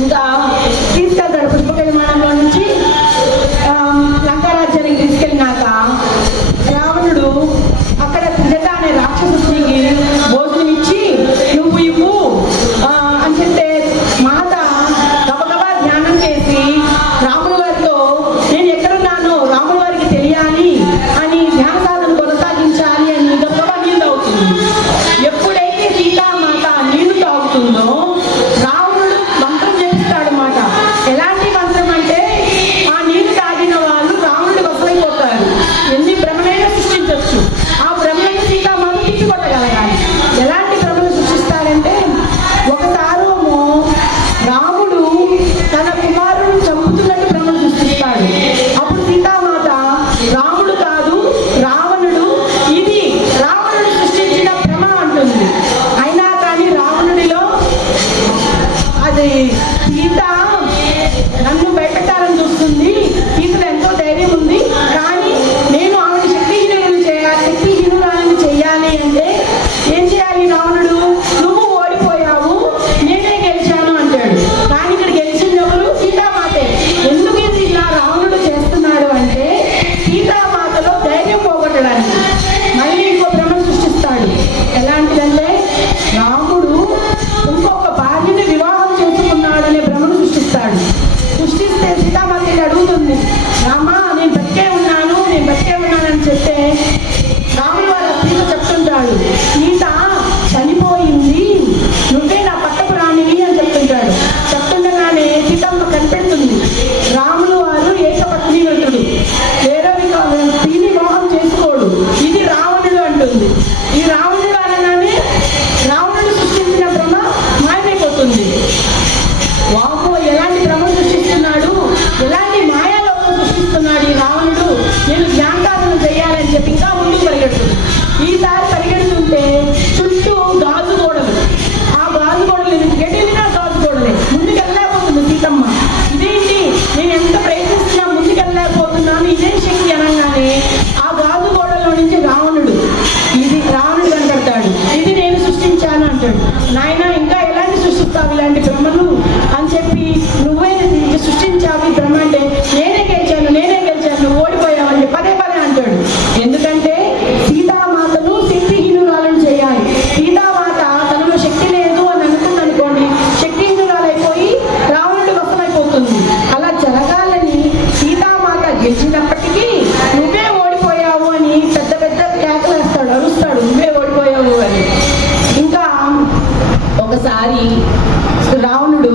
ఇంకా తీసుకెళ్తాడు పుష్పక విమానంలో నుంచి లంకారాజ్యానికి తీసుకెళ్ళినాక రావణుడు అక్కడ సుజట అనే రాక్షసుడికి భోజనం ఇచ్చి నువ్వు ఇవ్వు అని చెప్తే మాత గబగబా ధ్యానం చేసి రాముల వారితో నేను ఎక్కడున్నానో రాముల వారికి తెలియాలి అని ధ్యాన సాధన కొనసాగించాలి అని గబగబా నీళ్ళు తాగుతుంది. ఎప్పుడైతే సీతామాత నీళ్లు తాగుతుందో రావణుడు మంత్రం చేస్తాడు మాట. ఎలాంటి మంత్రం అంటే ఆ నీళ్లు తాగిన వాళ్ళు రావణుడు వసైపోతారు. ఎన్ని భ్రమలైనా సృష్టించవచ్చు. ఆ భ్రమలను సీతామాత తిప్పికొట్టగలగాలి. ఎలాంటి భ్రమలు సృష్టిస్తారంటే ఒకసారేమో రాముడు తన కుమారుడు చంపుతున్నట్టు భ్రమలు సృష్టిస్తాడు. అప్పుడు సీతామాత రాముడు కాదు రావణుడు, ఇది రావణుడు సృష్టించిన భ్రమ అంటుంది. అయినా కానీ రావణుడిలో అది సీత నన్ను భయపెట్టాలని చూస్తుంది, సీతలో ఎంతో ధైర్యం ఉంది, కానీ నేను ఆవిడ శక్తిహీనురాలను చేయాలి అంటే ఏం చేయాలి? రావణుడు నువ్వు ఓడిపోయావు, నేనే గెలిచాను అంటాడు. కానీ ఇక్కడ గెలిచింది ఎవరు? సీతామాతే. ఎందుకు ఇది ఇలా రావణుడు చేస్తున్నాడు అంటే సీతామాతలో ధైర్యం పోగొట్టడానికి మళ్ళీ ఇంకో భ్రమను సృష్టిస్తాడు. ఎలాంటిదంటే రాముడు ఇంకొక భార్యని వివాహం చేసుకున్నాడనే భ్రమను సృష్టిస్తాడు. సృష్టిస్తే సీతామాత అడుగుతుంది, రామా నేను బతికే ఉన్నాను అని చెప్తే రాముడు వాళ్ళ సీత చెప్తుంటాడు, సీత చనిపోయింది, నువ్వే నా పట్టపు రాణివి అని చెప్తుంటాడు. చెప్తుండగానే సీతమ్మ కనిపెడుతుంది రాములు వారు ఏకపత్ని వ్రతుడు, వేరే స్త్రీని వివాహం చేసుకోడు, ఇది రావణుడు అంటుంది. ఈ రావణుడు అనగానే రావణుడు సృష్టించిన భ్రమ మాయమైపోతుంది. వాము ఎలాంటి భ్రమ సృష్టిస్తున్నాడు, ఎలాంటి మాయాలోకం సృష్టిస్తున్నాడు ఈ రావణుడు, నేను జ్ఞానసాధన చేయాలని చెప్పి ఇంకా ముందుకు పరిగెడుతుంది. ఈసారి పరిగెడుతుంటే చుట్టూ గాజు గోడలు, ఆ గాజు గోడలు గెటిలినా గాజు గోడలే, ముందుకు వెళ్ళలేకపోతుంది సీతమ్మ. ఇదేంటి నేను ఎంత ప్రయత్నిస్తున్నా ముందుకు వెళ్ళలేకపోతున్నాను, ఇదే శక్తి అనగానే ఆ గాజు గోడలో నుంచి రావణుడు కనపడతాడు. ఇది నేను సృష్టించాను అంటాడు. నాయన ఇంకా ఎలాంటి సృష్టిస్తావు ఇలాంటి భ్రమలు అని చెప్పి, నువ్వే సృష్టించావు ఈ భ్రమ అంటే నేనే గెలిచాను నువ్వు ఓడిపోయావు అని పదే అంటాడు. ఎందుకంటే సీతామాతను శక్తిహీనురాలను చేయాలి. సీతామాత తనలో శక్తి లేదు అని అనుకోండి, శక్తిహీనురాలైపోయి రావణుడు వశమైపోతుంది. అలా జరగాలని సీతామాత గెలిచినప్పటికీ నువ్వే ఓడిపోయావు అని పెద్ద కేకలేస్తాడు, అరుస్తాడు, నువ్వే ఓడిపోయావు అని. ఇంకా ఒకసారి రావణుడు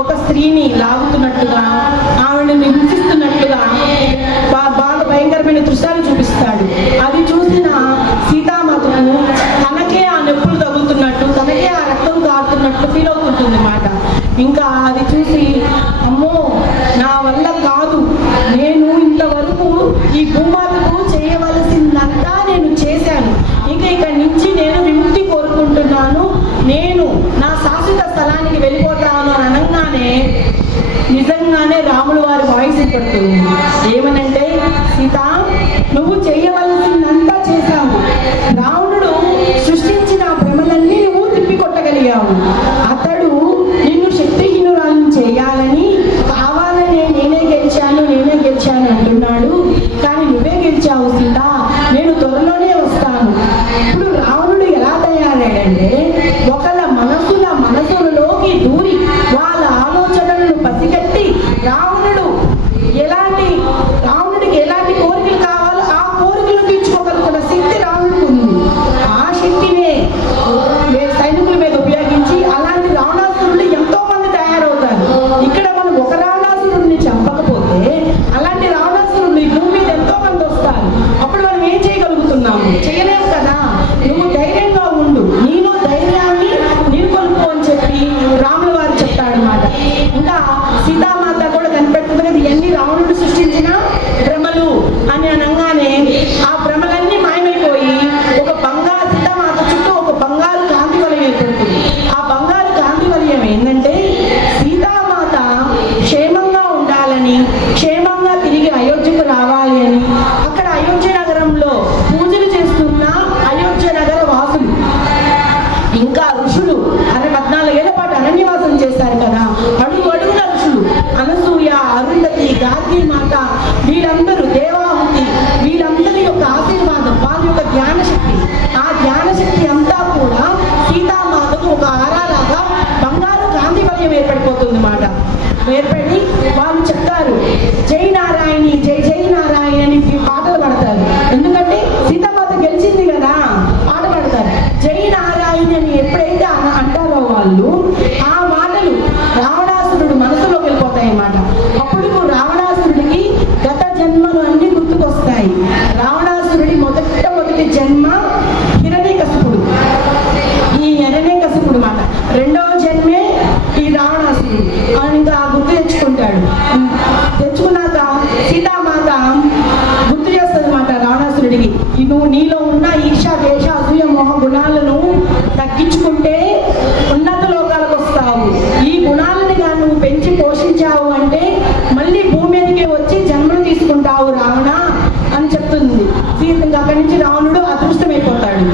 ఒక స్త్రీని లాగుతున్నట్టుగా, ఆవిడని హింసిస్తున్నట్టుగా బాగా భయంకరమైన దృశ్యాలు చూపిస్తాడు. అది చూసిన సీతామాతను తనకే ఆ నొప్పులు తగులుతున్నట్టు, తనకే ఆ రక్తం కారుతున్నట్టు ఫీల్ అవుతుంటుంది మాట. ఇంకా అది చూసి అమ్మో నా వల్ల కాదు, నేను ఇంతవరకు ఈ భూమాతకు చేయవలసిందంతా నేను చేశాను, ఇక్కడి నుంచి నేను విముక్తి కోరుకుంటున్నాను, నేను నా శాశ్వత స్థలానికి వెళ్ళిపోతాను అని అనగానే నిజంగానే రాములు వారి వాయిస్ పడుతుంది. ఏమనంటే, సీత నువ్వు చేయవలసిందంతా చేశావు, రావణుడు సృష్టించిన భ్రమలన్నీ నువ్వు తిప్పికొట్టగలిగావు, అతడు నిన్ను శక్తిహీనురాలను చేయాలని కావాలనే నేనే గెలిచాను అంటున్నాడు, కానీ నువ్వే గెలిచావు సీత, నేను త్వరలోనే వస్తాను. ఇప్పుడు రావణుడు ఎలా తయారాడంటే ఒకళ్ళ మనసులలోకి దూరి వాళ్ళ ఆలోచనలను పసిగట్టి రావణుడికి ఎలాంటి కోరికలు కావాలో ఆ కోరికలు తీర్చుకోగలుగుతున్న శక్తి రావణుడికి ఉంది. ఆ శక్తినే సైనికుల మీద ఉపయోగించి అలాంటి రావణుడు సాంగత్యం ఏర్పడిపోతుంది మాట. ఏర్పడి వాళ్ళు చెప్తారు జై నారాయణి, జై జై నారాయణ అని పాటలు పాడతారు. ఎందుకంటే సీతామాత గెలిచింది కదా, పాట పాడతారు. జై నారాయణ అని ఎప్పుడైతే అంటారో వాళ్ళు, ఆ మాటలు రావణాసురుడు మనసులోకి వెళ్ళిపోతాయి అన్నమాట. అప్పుడు రావణాసురుడికి గత జన్మలు అన్ని గుర్తుకొస్తాయి. రావణాసురుడి మొదటి జన్మ హిరణ్యకశిపుడు. ఈ హిరణ్యకశిపుడు మాట రెండవ జన్మే ఈ రావణాసురుడు. ఇంకా గుర్తు తెచ్చుకుంటాడు. తెచ్చుకున్నాక సీతామాత గుర్తు చేస్తుంది మాట రావణాసురుడికి, నువ్వు నీలో ఉన్న ఈర్ష, ద్వేష, అసూయ, మోహ గుణాలను తగ్గించుకుంటే ఉన్నత లోకాలకు వస్తావు. ఈ గుణాలను కానీ నువ్వు పెంచి పోషించావు అంటే మళ్ళీ భూమి మీదకే వచ్చి జన్మలు తీసుకుంటావు రావణ అని చెప్తుంది. ఇంకా అక్కడి నుంచి రావణుడు అదృష్టమైపోతాడు.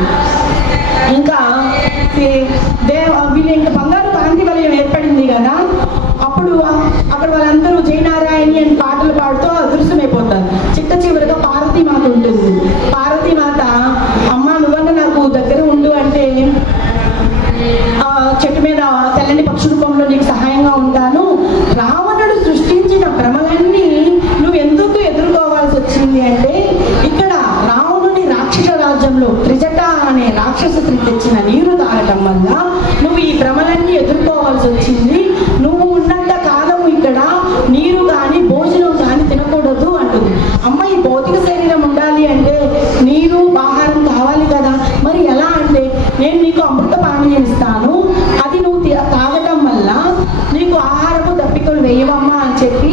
ఇంకా వీళ్ళు ఇంకా బంగారు కాంతి వలయం ఏర్పడింది కదా, అప్పుడు అక్కడ వాళ్ళందరూ జయనారాయణి అని పాటలు పాడుతూ అదృష్టమైపోతారు. చిట్ట చివరిగా పార్వతీమాత ఉంటుంది. పార్వతీమాత, అమ్మ నువ్వన్న నాకు దగ్గర ఉండు అంటే చెట్టు మీద తెల్లని పక్షి రూపంలో నీకు సహాయంగా ఉంటాను. రావణుడు సృష్టించిన భ్రమలన్నీ నువ్వు ఎందుకు ఎదుర్కోవాల్సి వచ్చింది అంటే, ఇక్కడ రావణుని రాక్షస రాజ్యంలో త్రిజట అనే రాక్షస స్త్రీ తెచ్చిన నీరు తాగటం వల్ల నువ్వు ఈ భ్రమలన్నీ ఎదుర్కోవాల్సి వచ్చింది. నువ్వు ఉన్నంత కాలము ఇక్కడ నీరు కానీ భోజనం కానీ తినకూడదు అంటుంది. అమ్మ ఈ భౌతిక శరీరం ఉండాలి అంటే నీరు ఆహారం కావాలి కదా, మరి ఎలా అంటే నేను నీకు అమృత పానీయం ఇస్తాను, అది నువ్వు తాగటం వల్ల నీకు ఆహారము దప్పికలు వేయవమ్మా అని చెప్పి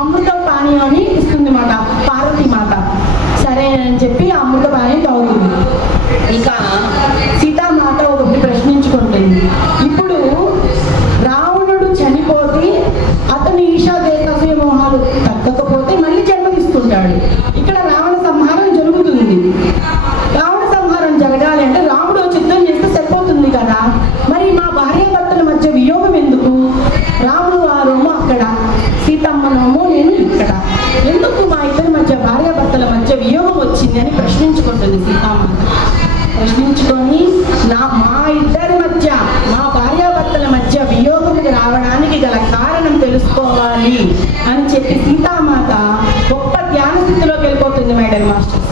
అమృత పానీయాన్ని ఇస్తుంది మాట పార్వతీమాత. సరే అని చెప్పి అమృత పానీయం తాగుతుంది. ఇక సీతామాత ఒకటి ప్రశ్నించుకుంటుంది. ఇప్పుడు రావణుడు చనిపోతే అతని ఈశా దేశ మోహాలు తగ్గకపోతే మళ్ళీ జన్మనిస్తుంటాడు. ఇక్కడ రావణ సంహారం జరుగుతుంది. రావణ సంహారం జరగాలి అంటే రాముడు యుద్ధం చేస్తే సరిపోతుంది కదా, మరి మా భార్యాభర్తల మధ్య వియోగం ఎందుకు? రాముడు వారేమో అక్కడ, సీతమ్మనేమో నేను ఇక్కడ, ఎందుకు మా ఇద్దరి మధ్య భార్యాభర్తల మధ్య వియోగం వచ్చింది అని ప్రశ్నించుకుంటుంది సీతమ్మ. ప్రశ్నించుకొని మా ఇద్దరి మధ్య, మా భార్యాభర్తల మధ్య వియోగముకి రావడానికి గల కారణం తెలుసుకోవాలి అని చెప్పి సీతామాత గొప్ప ధ్యాన స్థితిలోకి వెళ్ళిపోతుంది మేడం మాస్టర్.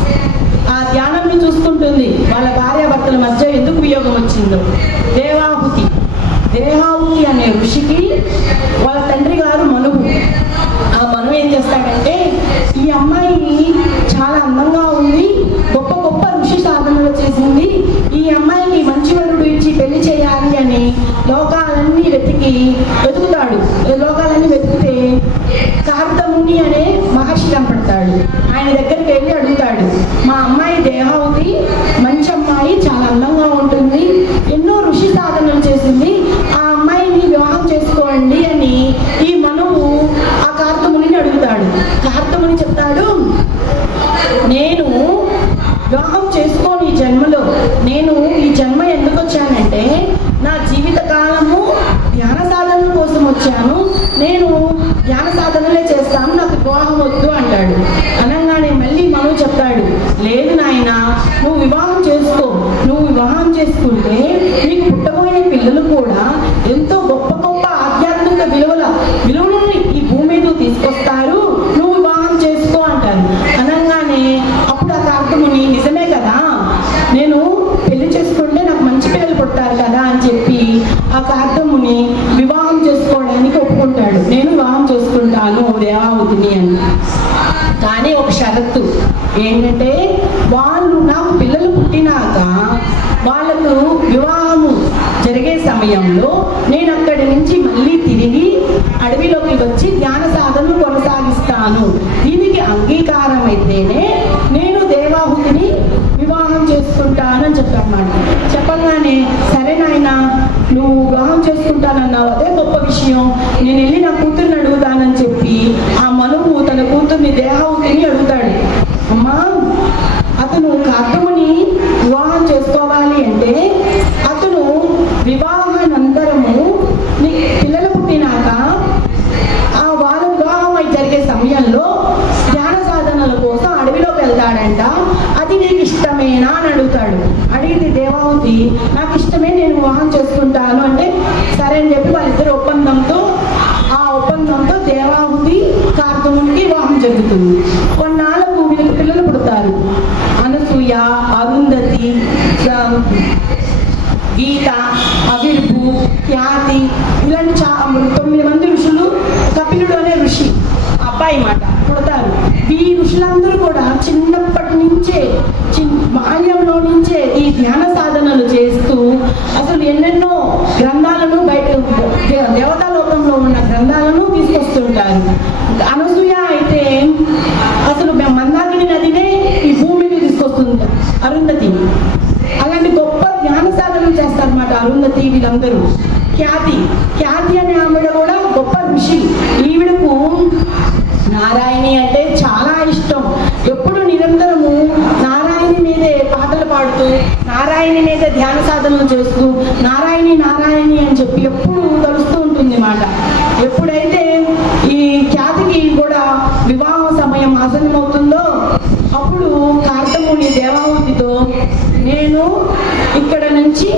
ఆ ధ్యానంని చూసుకుంటుంది వాళ్ళ భార్యాభర్తల మధ్య ఎందుకు వియోగం వచ్చిందో. దేవాహుతి అనే ఋషికి వాళ్ళ తండ్రి గారు మనువు. ఆ మనువు ఏం చేస్తాడంటే, ఈ అమ్మాయి చాలా అందంగా ఉంది, గొప్ప గొప్ప ఋషి సాధనలు చేసింది, ఈ అమ్మాయికి మంచి వరుడు ఇచ్చి పెళ్లి చేయాలి అని లోకాలన్నీ వెతుకుతాడు. లోకాలన్నీ వెతికితే కార్తముని అనే మహర్షి కనపడతాడు. ఆయన దగ్గరికి వెళ్ళి అడుగుతాడు, మా అమ్మాయి దేహావతి మంచి అమ్మాయి, చాలా అందంగా ఉంటుంది, ఎన్నో ఋషి సాధనలు చేసింది, ఆ అమ్మాయిని వివాహం చేసుకోండి అని ఈ మనువు ఆ కార్తమునిని అడుగుతాడు. కార్తముని చెప్తాడు, నేను వివాహం చేసుకోని ఈ జన్మలో, నేను ఈ జన్మ ఎందుకు వచ్చానంటే నా జీవిత కాలము ధ్యాన సాధనల కోసం వచ్చాను, నేను ధ్యాన సాధనలే చేస్తాను, నాకు వివాహం వద్దు అంటాడు. అనగానే మళ్ళీ మనువు చెప్తాడు, లేదు నాయన, నువ్వు వివాహం చేసుకో, నువ్వు వివాహం చేసుకుంటే నీకు పుట్టబోయే పిల్లలు కూడా ఎంతో గొప్ప గొప్ప ఆధ్యాత్మిక విలువలను ఈ భూమి మీద తీసుకొస్తారు, నువ్వు వివాహం చేసుకో అంటారు. అనగానే అప్పుడు ఆ కార్తముని, నిజమే కదా, నేను పెళ్లి చేసుకుంటే నాకు మంచి పిల్లలు పుట్టారు కదా అని చెప్పి ఆ కార్తముని వివాహం చేసుకోవడానికి ఒప్పుకుంటాడు. నేను వివాహం చేసుకుంటాను దేవావతిని అని. కానీ ఒక షరతు ఏంటంటే, వాళ్ళు నాకు పిల్లలు పుట్టినాక వాళ్ళకు వివాహము జరిగే సమయంలో నేను అక్కడి నుంచి మళ్ళీ తిరిగి అడవిలోకి వచ్చి ధ్యాన సాధనలు కొనసాగిస్తాను, దీనికి అంగీకారం అయితేనే నేను దేవాహుతిని వివాహం చేసుకుంటానని చెప్పానమాట. చెప్పగానే సరే నాయన, నువ్వు వివాహం చేసుకుంటానన్నావు, అదే గొప్ప విషయం, నేను వెళ్ళి నా కూతుర్ని అడుగుతానని చెప్పి ఆ మనువు తన కూతుర్ని దేహావతిని అడుగుతాడు. అమ్మా, అతను కార్తముని వివాహం చేసుకోవాలి అంటే అతను వివాహానంతరము పిల్లలు పుట్టినాక వాళ్ళ వివాహం జరిగే సమయంలో ధ్యాన సాధనల కోసం అడవిలోకి వెళ్తాడంట. అది నీకు ఇష్టమేనా అని అడుగుతాడు. అడిగితే దేవావతి నాకు ఇష్టమే, నేను వివాహం చేసుకుంటాను అంటే సరే అని చెప్పి వాళ్ళిద్దరు ఒప్పందంతో అబ్బాయి మాట పుడతారు. ఈ ఋషులందరూ కూడా చిన్నప్పటి నుంచే బాల్యంలో నుంచే ఈ ధ్యాన సాధనలు చేస్తూ అసలు ఎన్నెన్నో గ్రంథాలను బయట దేవతాలోకంలో ఉన్న గ్రంథాలను తీసుకొస్తుంటారు. అనసూయ అయితే అసలు మందాకిని నదినే ఈ భూమిని తీసుకొస్తుంది, అరుంధతి. అలాంటి గొప్ప ధ్యాన సాధనలు చేస్తారన్నమాట అరుంధతి వీళ్ళందరూ. ఖ్యాతి అనే ఆవిడ కూడా గొప్ప ఋషి. ఈవిడకు నారాయణి అంటే చాలా ఇష్టం. ఎప్పుడు నిరంతరము నారాయణి మీదే పాటలు పాడుతూ, నారాయణి మీదే ధ్యాన సాధనలు చేస్తూ, నారాయణి నారాయణి అని చెప్పి ఎప్పుడు తలుస్తూ ఉంటుంది మాట. ఎప్పుడైతే ఈ ఖ్యాతికి కూడా వివాహ సమయం ఆసన్నమవుతుందో అప్పుడు కార్తముని దేవాహుతితో నేను ఇక్కడ నుంచి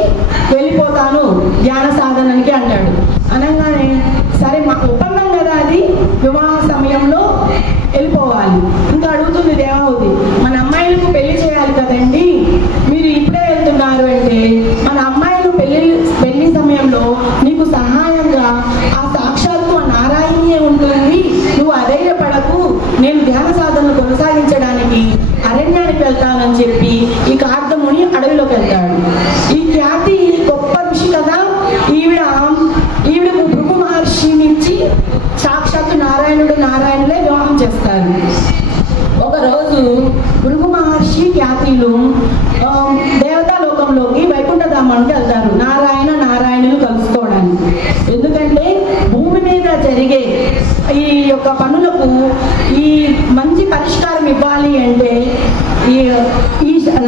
వెళ్ళిపోతాను ధ్యాన సాధనకి అంటాడు. అనగానే సరే మా ఒప్పందం కదా అది, వివాహ సమయంలో వెళ్ళిపోవాలి. ఇంకా అడుగుతుంది దేవాహుతి, మన అమ్మాయిలకు పెళ్లి చేయాలి కదండి, మీరు ఇప్పుడే వెళ్తున్నారు అంటే మన అమ్మాయిలు పెళ్లి సమయంలో నీకు సహాయంగా ఆ సాక్షాత్తు ఆ నారాయణియే ఉంటుంది, నువ్వు అధైర్యపడకు, నేను ధ్యాన సాధనను కొనసాగించడానికి అరణ్యానికి వెళ్తానని చెప్పి ఈ కార్తముని అడవిలోకి వెళ్తాడు. ఈ ఖ్యాతి గొప్ప ఋషి కదా, ఈవిడకు భృగు మహర్షినిచ్చి సాక్షాత్తు నారాయణులే వివాహం చేస్తారు. ఒకరోజు భృగు మహర్షి ఖ్యాతిలు దేవతాలోకంలోకి వైకుంఠధామానికి వెళ్తారు నారాయణులు కలుసుకోవడానికి. ఎందుకంటే భూమి మీద జరిగే ఈ యొక్క పనులకు ఈ మంచి పరిష్కారం ఇవ్వాలి అంటే ఈ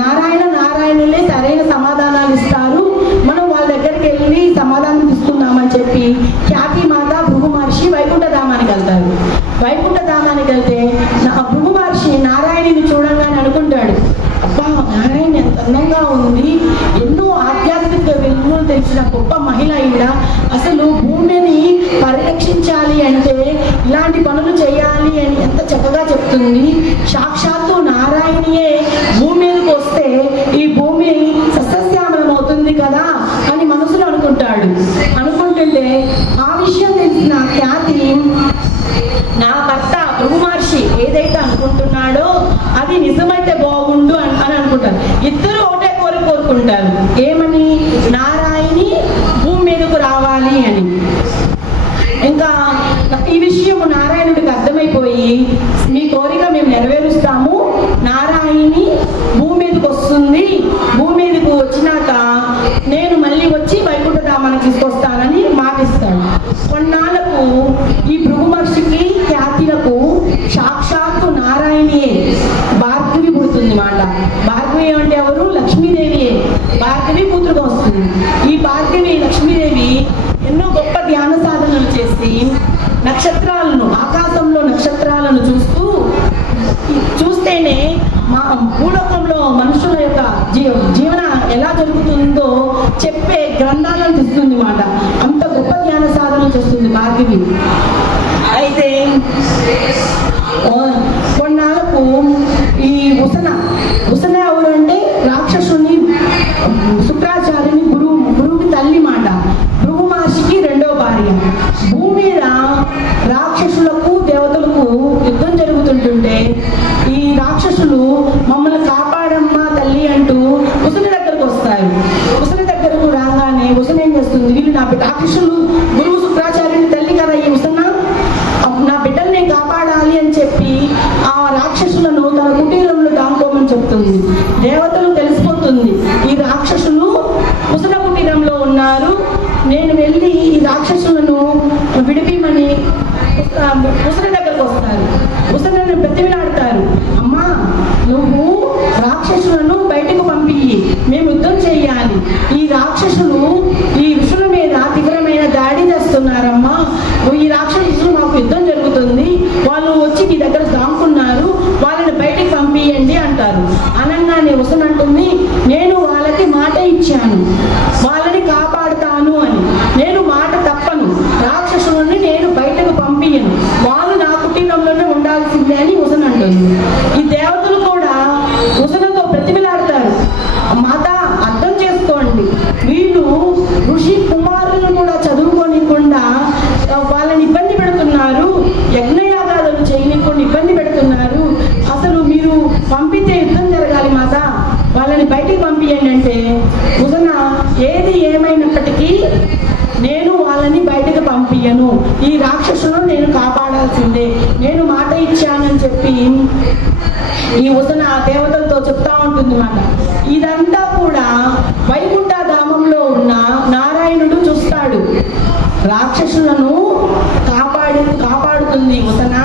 నారాయణులే సరైన సమాధానాలు ఇస్తారు, మనం వాళ్ళ దగ్గరికి వెళ్ళి సమాధానం ఇస్తున్నామని చెప్పి ఖ్యాతి మాత భృగు మహర్షి వైకుంఠధామానికి వెళ్తారు. వైకుంఠధామానికి వెళ్తే భృగు మహర్షి నారాయణిని చూడంగానే అనుకుంటాడు, అబ్బా నారాయణ ఎంత అందంగా ఉంది, ఎన్నో ఆధ్యాత్మిక వెలుగులు తెలిసిన గొప్ప మహిళ ఈవిడ, అసలు భూమిని పరిరక్షించాలి అంటే ఇలాంటి పనులు చేయాలి అని ఎంత చక్కగా చెప్తుంది, సాక్షాత్తు నారాయణియే భూమి మీదకి వస్తే ఈ భూమి సస్యశ్యామలం అవుతుంది కదా అని మనసులో అనుకుంటుంటే ఆ విషయం తెలిసిన ఖ్యాతి నా భర్త భృగు మహర్షి ఏదైతే అనుకుంటున్నాడో అది నిజమైతే బాగుండు అని అనుకుంటారు. ఇద్దరు ఒకటే కోరుకుంటారు, ఏమని, నారాయణి భూమి మీదకు రావాలి అని. ఇంకా ఈ విషయం నారాయణుడికి అర్థమైపోయి మీ కోరిక మేము నెరవేరుస్తాము, నారాయణి భూమి మీదకి వస్తుంది, భూమి మీదకు వచ్చినాక నేను మళ్ళీ వచ్చి వైకుంఠధామానికి తీసుకొస్తానని మాటిస్తాడు. కొన్నాళ్లకు ఈ భృగు మహర్షికి ఖ్యాతిలకు సాక్షాత్తు నారాయణియే భార్గవి పుడుతుంది మాట. భార్గవి అంటే ఎవరు? లక్ష్మీదేవియే. భార్గవి కూతురుగా వస్తుంది. ఈ భార్గవి లక్ష్మీదేవి ఎన్నో గొప్ప ధ్యాన సాధనలు చేసి నక్షత్రాలను, ఆకాశంలో నక్షత్రాలను చూస్తేనే మా భూలోకంలో మనుషుల యొక్క జీవన ఎలా జరుగుతుందో చెప్పే గ్రంథాలను తెస్తుంది మాట. అంత గొప్ప ధ్యాన సాధన చేస్తుంది భార్గవి. అయితే కొన్నాళ్ళకు ఈ ఉసన ఎవరు అంటే రాక్షసుని శుక్రాచార్యుని గురువుకి తల్లి మాట. భృగు మహర్షికి రెండో భార్య. భూమి మీద రాక్షసులకు దేవతలకు యుద్ధం జరుగుతుంటుంటే ఈ రాక్షసులు మమ్మల్ని కాపాడమ్మా తల్లి అంటూ ఉసన దగ్గరకు వస్తారు. ఉసన దగ్గరకు రాగానే ఉసన ఏం చేస్తుంది, వీళ్ళు నా రాక్షసులు గురువు శుక్రాచార్యుని తల్లి కదా ఈ ఉసన, నా బిడ్డల్ని నేను కాపాడాలి అని చెప్పి ఆ రాక్షసులను తన కుటీరంలో దాంకోమని చెప్తుంది. దేవతలు తెలిసిపోతుంది ఈ రాక్షసులు ఉసన కుటీరంలో ఉన్నారు, నేను వెళ్ళి ఈ రాక్షసులను విడిపిమని ఉసన దగ్గరకు వస్తారు. ఉసనను బ్రతిమిలాడతారు, అమ్మా నువ్వు రాక్షసులను బయటకు పంపి మేము యుద్ధం చేయాలి, ఈ రాక్షసులు ఈ ఋషుల మీద తీవ్రమైన దాడి చేస్తున్నారమ్మా, ఈ రాక్షసులు మాకు యుద్ధం జరుగుతుంది, వాళ్ళు వచ్చి నీ దగ్గర దాముకున్నారు, వాళ్ళని బయటకు పంపియండి అంటారు. అనగానే ఉసన అంటుంది, నేను వాళ్ళకి మాట ఇచ్చాను వాళ్ళని కాపాడుతాను అని, నేను మాట తప్పను, బయటికి పంపించండి అంటే ఉదన ఏది ఏమైనప్పటికీ నేను వాళ్ళని బయటకు పంపించను, ఈ రాక్షసులను నేను కాపాడాల్సిందే, నేను మాట ఇచ్చానని చెప్పి ఈ ఉసన దేవతలతో చెప్తా ఉంటుంది మాట. ఇదంతా కూడా వైకుంఠ ధామంలో ఉన్న నారాయణుడు చూస్తాడు. రాక్షసులను కాపాడుతుంది ఉసన.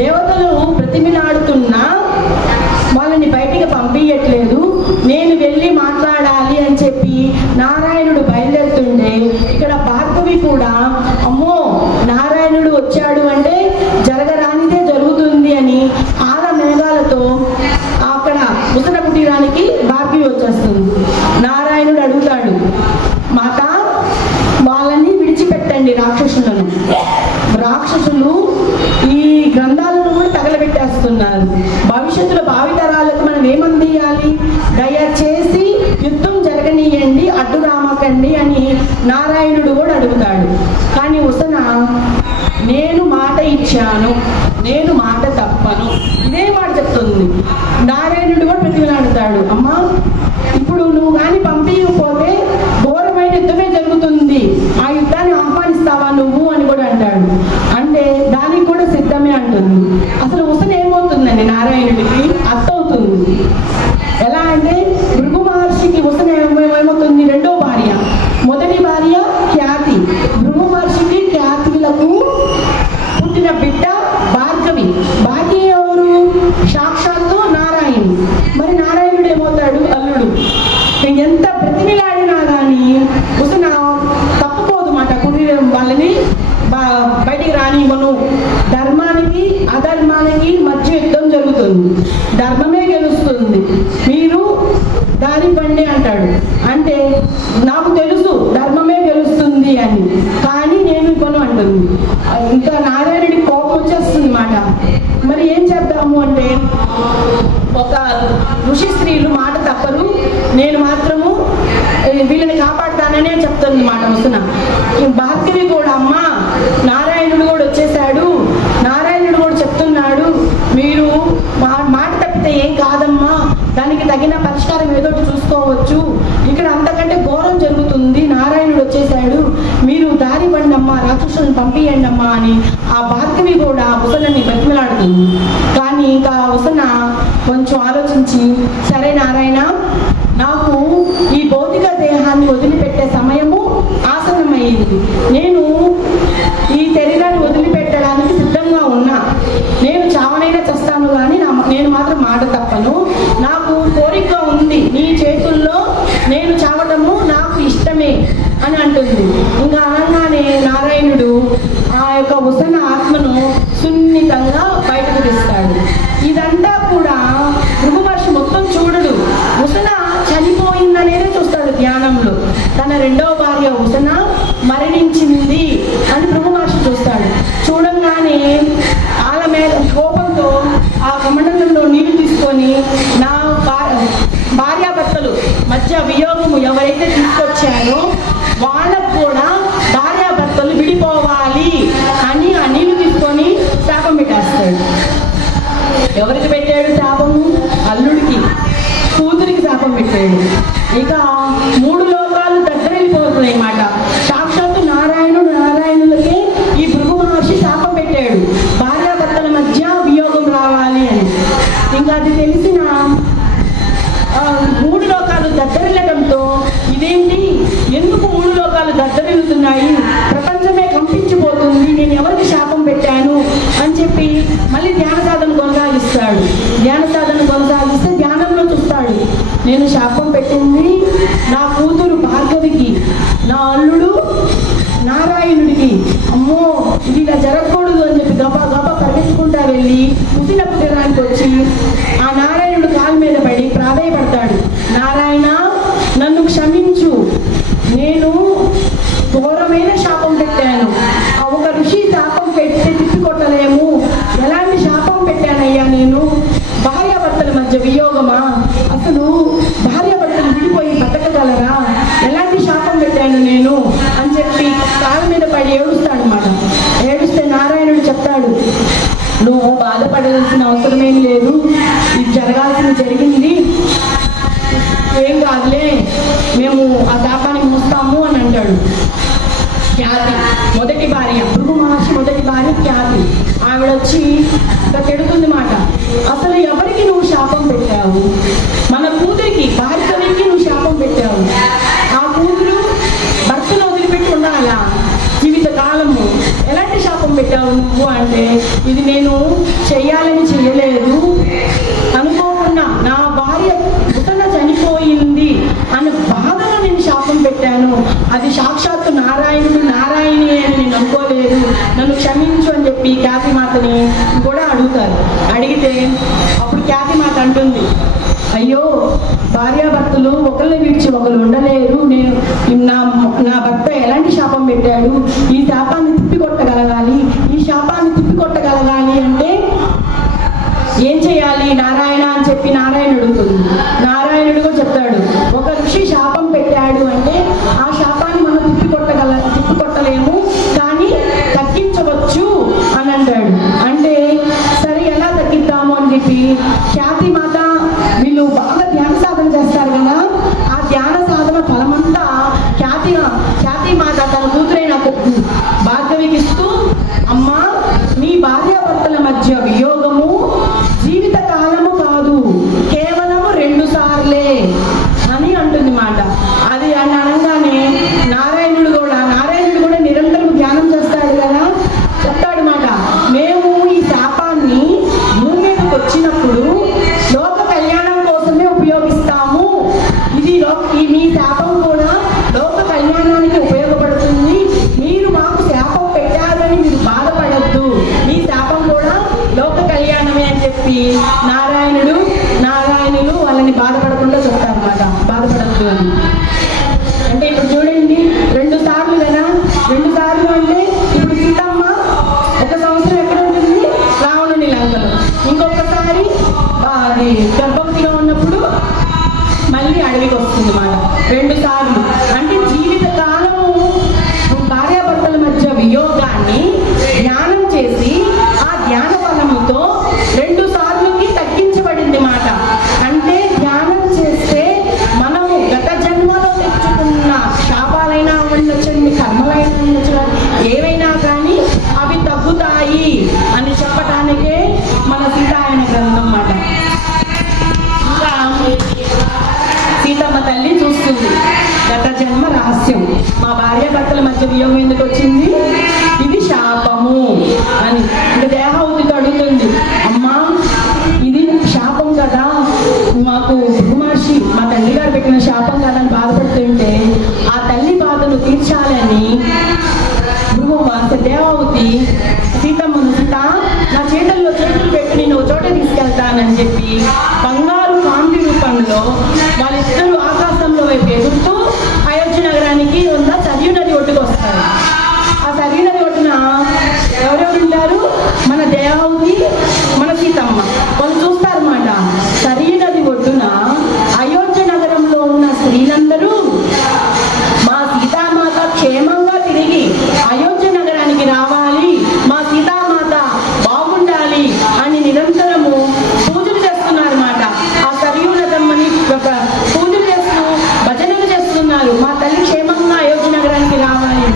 దేవతలు ప్రతిమిలాడుతున్నా వాళ్ళని బయటికి పంపించట్లేదు. నేను వెళ్ళి మాట్లాడాలి అని చెప్పి నారాయణుడు బయలుదేరుతుండే ఇక్కడ భార్గవి కూడా అమ్మో నారాయణుడు వచ్చాడు అంటే జరగరానిదే జరుగుతుంది అని ఆల మేఘాలతో అక్కడ ఉసన కుటీరానికి భార్గవి వచ్చేస్తుంది. నారాయణుడు అడుగుతాడు, మాత వాళ్ళని విడిచిపెట్టండి రాక్షసులను. రాక్షసులు ఈ గ్రంథాలను కూడా తగలబెట్టేస్తున్నారు. భవిష్యత్తులో భావితరాలకు మనం ఏమందియాలి? దయచేసి యుద్ధం జరగనీయండి, అడ్డు రామకండి అని నారాయణుడు కూడా అడుగుతాడు. కానీ ఉసన నేను మాట ఇచ్చాను, నేను మాట తప్పను, ఇదే మాట చెప్తుంది. నారాయణుడు కూడా ప్రతిమలాడుతాడు, అమ్మా ఇప్పుడు నువ్వు కానీ పంపించకపోతే ఘోరమైన యుద్ధమే జరుగుతుంది, ఆ యుద్ధాన్ని ఆహ్వానిస్తావా నువ్వు అని కూడా అంటాడు. అంటే దానికి కూడా సిద్ధమే అంటుంది. అసలు ఉసన ఏమవుతుందండి నారాయణుడికి అర్థవుతుంది. ఎలా అంటే భృగు మహర్షికి ఉసన ఏమవుతుంది? రెండో భార్య. మొదటి భార్య ఖ్యాతి. భృగు మహర్షికి ఖ్యాతిలకు పుట్టిన బిడ్డ భార్గవి. భార్య ఎవరు? సాక్షాత్తు నారాయణుడు. మరి నారాయణుడు ఏమవుతాడు? అల్లుడు. ఎంత ప్రతిమిలాడినా కానీ ఉసన తప్పుకోదు మాట. కుటీరం వాళ్ళని బయటికి రానివ్వను. ధర్మానికి అధర్మానికి మధ్య యుద్ధం జరుగుతుంది, ధర్మమే గెలుస్తుంది, మీరు దారి పండి అంటాడు. అంటే నాకు తెలుసు ధర్మమే గెలుస్తుంది అని, కానీ నేను ఇవ్వను అంటుంది. ఇంకా నారాయణుడికి కోపం వచ్చేస్తుంది మాట. మరి ఏం చేద్దాము అంటే ఒక ఋషి స్త్రీలు మాట తప్పరు, నేను మాత్రము వీళ్ళని కాపాడుతాననే చెప్తుంది మాట ఉసన. భార్గవి కూడా అమ్మ నారాయణుడు కూడా వచ్చేసాడు, నారాయణుడు కూడా చెప్తున్నాడు మీరు మాట తప్పితే ఏం కాదమ్మా, దానికి తగిన పరిష్కారం ఏదో చూసుకోవచ్చు, ఇక్కడ అంతకంటే ఘోరం జరుగుతుంది, నారాయణుడు వచ్చేసాడు, మీరు దారి పండమ్మా, రాక్షసులను పంపియండి అమ్మా అని ఆ భార్గవి కూడా ఉసనని బతిమలాడుతుంది. కానీ ఇంకా ఉసన కొంచెం ఆలోచించి సరే నారాయణ, నాకు ఈ భౌతిక దేహాన్ని వదిలిపెట్టే సమయము ఆసన్నమైంది, నేను ఈ శరీరాన్ని వదిలిపెట్టడానికి సిద్ధంగా ఉన్నా, నేను చావనైనా చస్తాను కానీ నేను మాత్రం మాట తప్పను, నాకు కోరిక ఉంది, నీ చేతుల్లో నేను చావటము నాకు ఇష్టమే అని అంటుంది. ఇంకా అనగానే నారాయణుడు ఆ యొక్క ఉసన ఆత్మను సున్నితంగా బయటకు తీస్తాడు. ఇదంతా కూడా భృగు మహర్షి మొత్తం చూడడు, ఉసన చనిపోయిందనేదే చూస్తాడు ధ్యానంలో. తన రెండవ భార్య ఉసన మరణించింది అని భృగు మహర్షి చూస్తాడు. చూడంగానే ఆల మీద కోపంతో ఆ కమండలంలో నీళ్లు తీసుకొని నా భార్యాభర్తలు మధ్య వియోగము ఎవరైతే తీసుకొచ్చారో వాళ్ళకు కూడా భార్యాభర్తలు విడిపోవాలి అని ఆ నీళ్లు తీసుకొని శాపం పెట్టేస్తాడు. ఎవరికి పెట్టాడు శాపము? అల్లుడికి, కూతురికి శాపం పెట్టాడు. ఇక మూడు లోకాలు దగ్గరెళ్ళిపోతున్నాయి అన్నమాట. సాక్షాత్తు నారాయణులకే ఈ భృగు మహర్షి శాపం పెట్టాడు, భార్యాభర్తల మధ్య వియోగం రావాలి అని. ఇంకా అది తెలిసిన మూడు లోకాలు దద్దరిల్లడంతో ఇదేంటి, ఎందుకు మూడు లోకాలు దద్దరిల్లుతున్నాయి, ప్రపంచమే కంపించిపోతుంది, నేను ఎవరికి శాపం పెట్టాను అని చెప్పి మళ్ళీ ధ్యాన సాధన కొనసాగిస్తాడు. ధ్యాన సాధన కొనసాగిస్తే ధ్యానంలో చూస్తాడు, నేను శాపం పెట్టింది నా కూతురు భార్గవికి, నా అల్లుడు నారాయణుడికి, అమ్మో ఇది ఇలా జరగకూడదు అని చెప్పి గబా గబా పరిగెత్తుకుంటా వెళ్ళి పుట్టిన పుట్టడానికి వచ్చి ఆ నారాయణుడు కాలు మీద పడి ప్రాధేయపడతాడు, నారాయణ నన్ను క్షమించు, నేను ఘోరమైన శాపం పెట్టాను, ఒక ఋషి శాపం పెడితే తిప్పికొట్టలేము, ఎలాంటి శాపం పెట్టానయ్యా నేను, భార్యాభర్తల మధ్య వియోగమా, అసలు భార్యాభర్తలు విడిపోయి బతకగలరా, ఎలాంటి శాపం పెట్టాను నేను అని చెప్పి కాళ్ళ మీద పడి ఏడుస్తాడు అన్నమాట. ఏడుస్తే నారాయణుడు చెప్తాడు, నువ్వు బాధపడాల్సిన అవసరమేం లేదు, ఇది జరగాల్సింది జరిగింది, మొదటి భార్య, భృగు మహర్షి మొదటి భార్య ఖ్యాతి. ఆవిడ వచ్చి ఇంకా తిడుతుంది మాట, అసలు ఎవరికి నువ్వు శాపం పెట్టావు? మన కూతురికి భార్గవికి నువ్వు శాపం పెట్టావు. ఆ కూతురు భర్తను వదిలిపెట్టి ఉండాలా జీవిత కాలము, ఎలాంటి శాపం పెట్టావు నువ్వు అంటే, ఇది నేను చెయ్యాలని చెయ్యలేదు, అనుకోకుండా నా భార్య పుట్టన చనిపోయింది అన్న బాధలో నేను శాపం పెట్టాను, అది సాక్షాత్తు నారాయణి అని నేను అనుకోలేదు, నన్ను క్షమించు అని చెప్పి ఖ్యాతి మాతని కూడా అడుగుతారు. అడిగితే అప్పుడు ఖ్యాతి మాత అంటుంది, అయ్యో భార్యాభర్తలు ఒకరిని విడిచి ఒకరు ఉండలేరు, నేను నా భర్త ఎలాంటి శాపం పెట్టాడు, ఈ శాపాన్ని తిప్పికొట్టగలగాలి, ఈ శాపాన్ని తిప్పికొట్టగలగాలి అంటే ఏం చేయాలి నారాయణ అని చెప్పి నారాయణుడు అడుగుతుంది. నారాయణుడు కూడా చెప్తాడు, ఒక ఋషి శాపం పెట్టాడు అంటే ఆ శాపాన్ని మనం తిప్పికొట్టలేము, కానీ తగ్గించవచ్చు అని అంటాడు. అంటే సరే ఎలా తగ్గిద్దాము అని చెప్పి ఖ్యాతి మాత వీళ్ళు బాగా ధ్యాన సాధన చేస్తారు కదా, ఆ ధ్యాన సాధన ఫలమంతా ఖ్యాతి మాత తన కూతురైన భార్గవికి ఇస్తూ, అమ్మా మీ భార్యాభర్తల మధ్య వియోగము జీవిత కాలము కాదు, కేవలము 2 సార్లే అని అంటుంది మాట. అది అని అనగానే నారాయణుడు కూడా నిరంతరం ధ్యానం చేస్తాడు కదా, చెప్తాడు మాట, మేము ఈ శాపాన్ని భూమి మీదకి వచ్చినప్పుడు లోక కళ్యాణం కోసమే ఉపయోగిస్తాము, మీ శాపం కూడా లోక కళ్యాణానికి ఉపయోగపడుతుంది, మీరు మాకు శాపం పెట్టారని మీరు బాధపడద్దు, మీ శాపం కూడా లోక కళ్యాణమే అని చెప్పి నారాయణులు వాళ్ళని బాధపడకుండా చెప్తారన్నమాట, బాధపడద్దు అని. అంటే ఇప్పుడు చూడండి 2 సార్లు కదా, 2 సార్లు అంటే ఇప్పుడు సీతమ్మ 1 సంవత్సరం ఎక్కడ ఉంటుంది, రావణుని లంకలో, ఇంకొకసారి అది గర్భవతిలో ఉన్నప్పుడు మళ్ళీ అడవికి వస్తుంది మాట, 2 సార్లు. అంటే జీవిత కాలము భార్యాభర్తల మధ్య వియోగాన్ని ధ్యానం చేసి ఆ ధ్యాన ఫలముతో 2 సార్లుకి తగ్గించబడింది మాట. అంటే ధ్యానం చేస్తే మనము గత జన్మలో తెచ్చుకున్న శాపాలైనా ఉండొచ్చండి, కర్మలైనా ఉండొచ్చు, ఏవైనా కానీ అవి తగ్గుతాయి అని చెప్పటానికే మన సీతాయన గ్రంథం మాట. ఇంకా సీతమ్మ తల్లి చూస్తుంది గత జన్మ రహస్యం, మా భార్యాభర్తల మధ్య వియోగం ఎందుకు వచ్చింది, ఇది శాపము అని. అంటే దేహావతితో అడుగుతుంది, అమ్మా ఇది శాపం కదా, మాకు భృగుమహర్షి మా తల్లి గారు పెట్టిన శాపం కదా అని బాధపడుతుంటే, ఆ తల్లి బాధను తీర్చాలని దేహావతి సీతమ్మను, నా చేతులు పెట్టి నేను చోట తీసుకెళ్తానని చెప్పి బంగారు కాంతి రూపంలో వాళ్ళిద్దరూ ఆకాశంలో వైపు ఎగురుతూ అయోధ్య నగరానికి ఉన్న సరియు నది ఒడ్డుకు వస్తారు. ఆ సరియు నది ఒడ్డున ఎవరెవరు ఉంటారు, మన దేహావతి మన సీతమ్మ వాళ్ళు చూస్తారన్నమాట. సరియు నది ఒడ్డున అయోధ్య నగరంలో ఉన్న స్త్రీలందరూ మా సీతామాత క్షేమంగా తిరిగి అయోధ్య నగరానికి రావాలి, మా సీతామాత బాగుండాలి అని నిరంతరము పూజలు చేస్తున్నారన్నమాట. ఆ సరియు నదమ్మని పూజలు చేస్తూ భజనలు చేస్తున్నారు, మా తల్లి క్షేమంగా అయోధ్య నగరానికి రావాలి.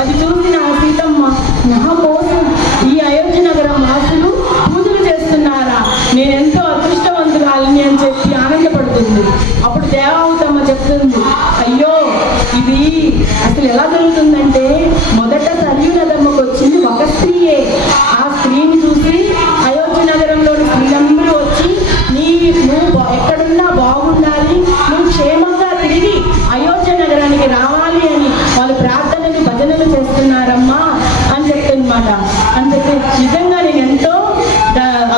అది చూసిన సీతమ్మ, నా కోసం ఈ అయోధ్య నగరం వాసులు పూజలు చేస్తున్నారా, నేనెంతో అదృష్టవంతురాలిని అని చెప్పి ఆనందపడుతుంది. అప్పుడు దేవావతమ్మ చెప్తుంది, అయ్యో ఇది అసలు ఎలా జరుగుతుందంటే, మొదట సరియు నదమ్మకు వచ్చింది ఒక స్త్రీయే, ఆ స్త్రీని చూసి అయోధ్య నగరంలోని స్త్రీలందరూ వచ్చి నువ్వు ఎక్కడున్నా బాగుండాలి, నువ్వు క్షేమంగా తిరిగి అయోధ్య నగరానికి రావాలి అని వాళ్ళు ప్రార్థనలు భజనలు చేస్తున్నారమ్మా అని చెప్తుందన్నమాట. అని చెప్పి నిజంగా నేను ఎంతో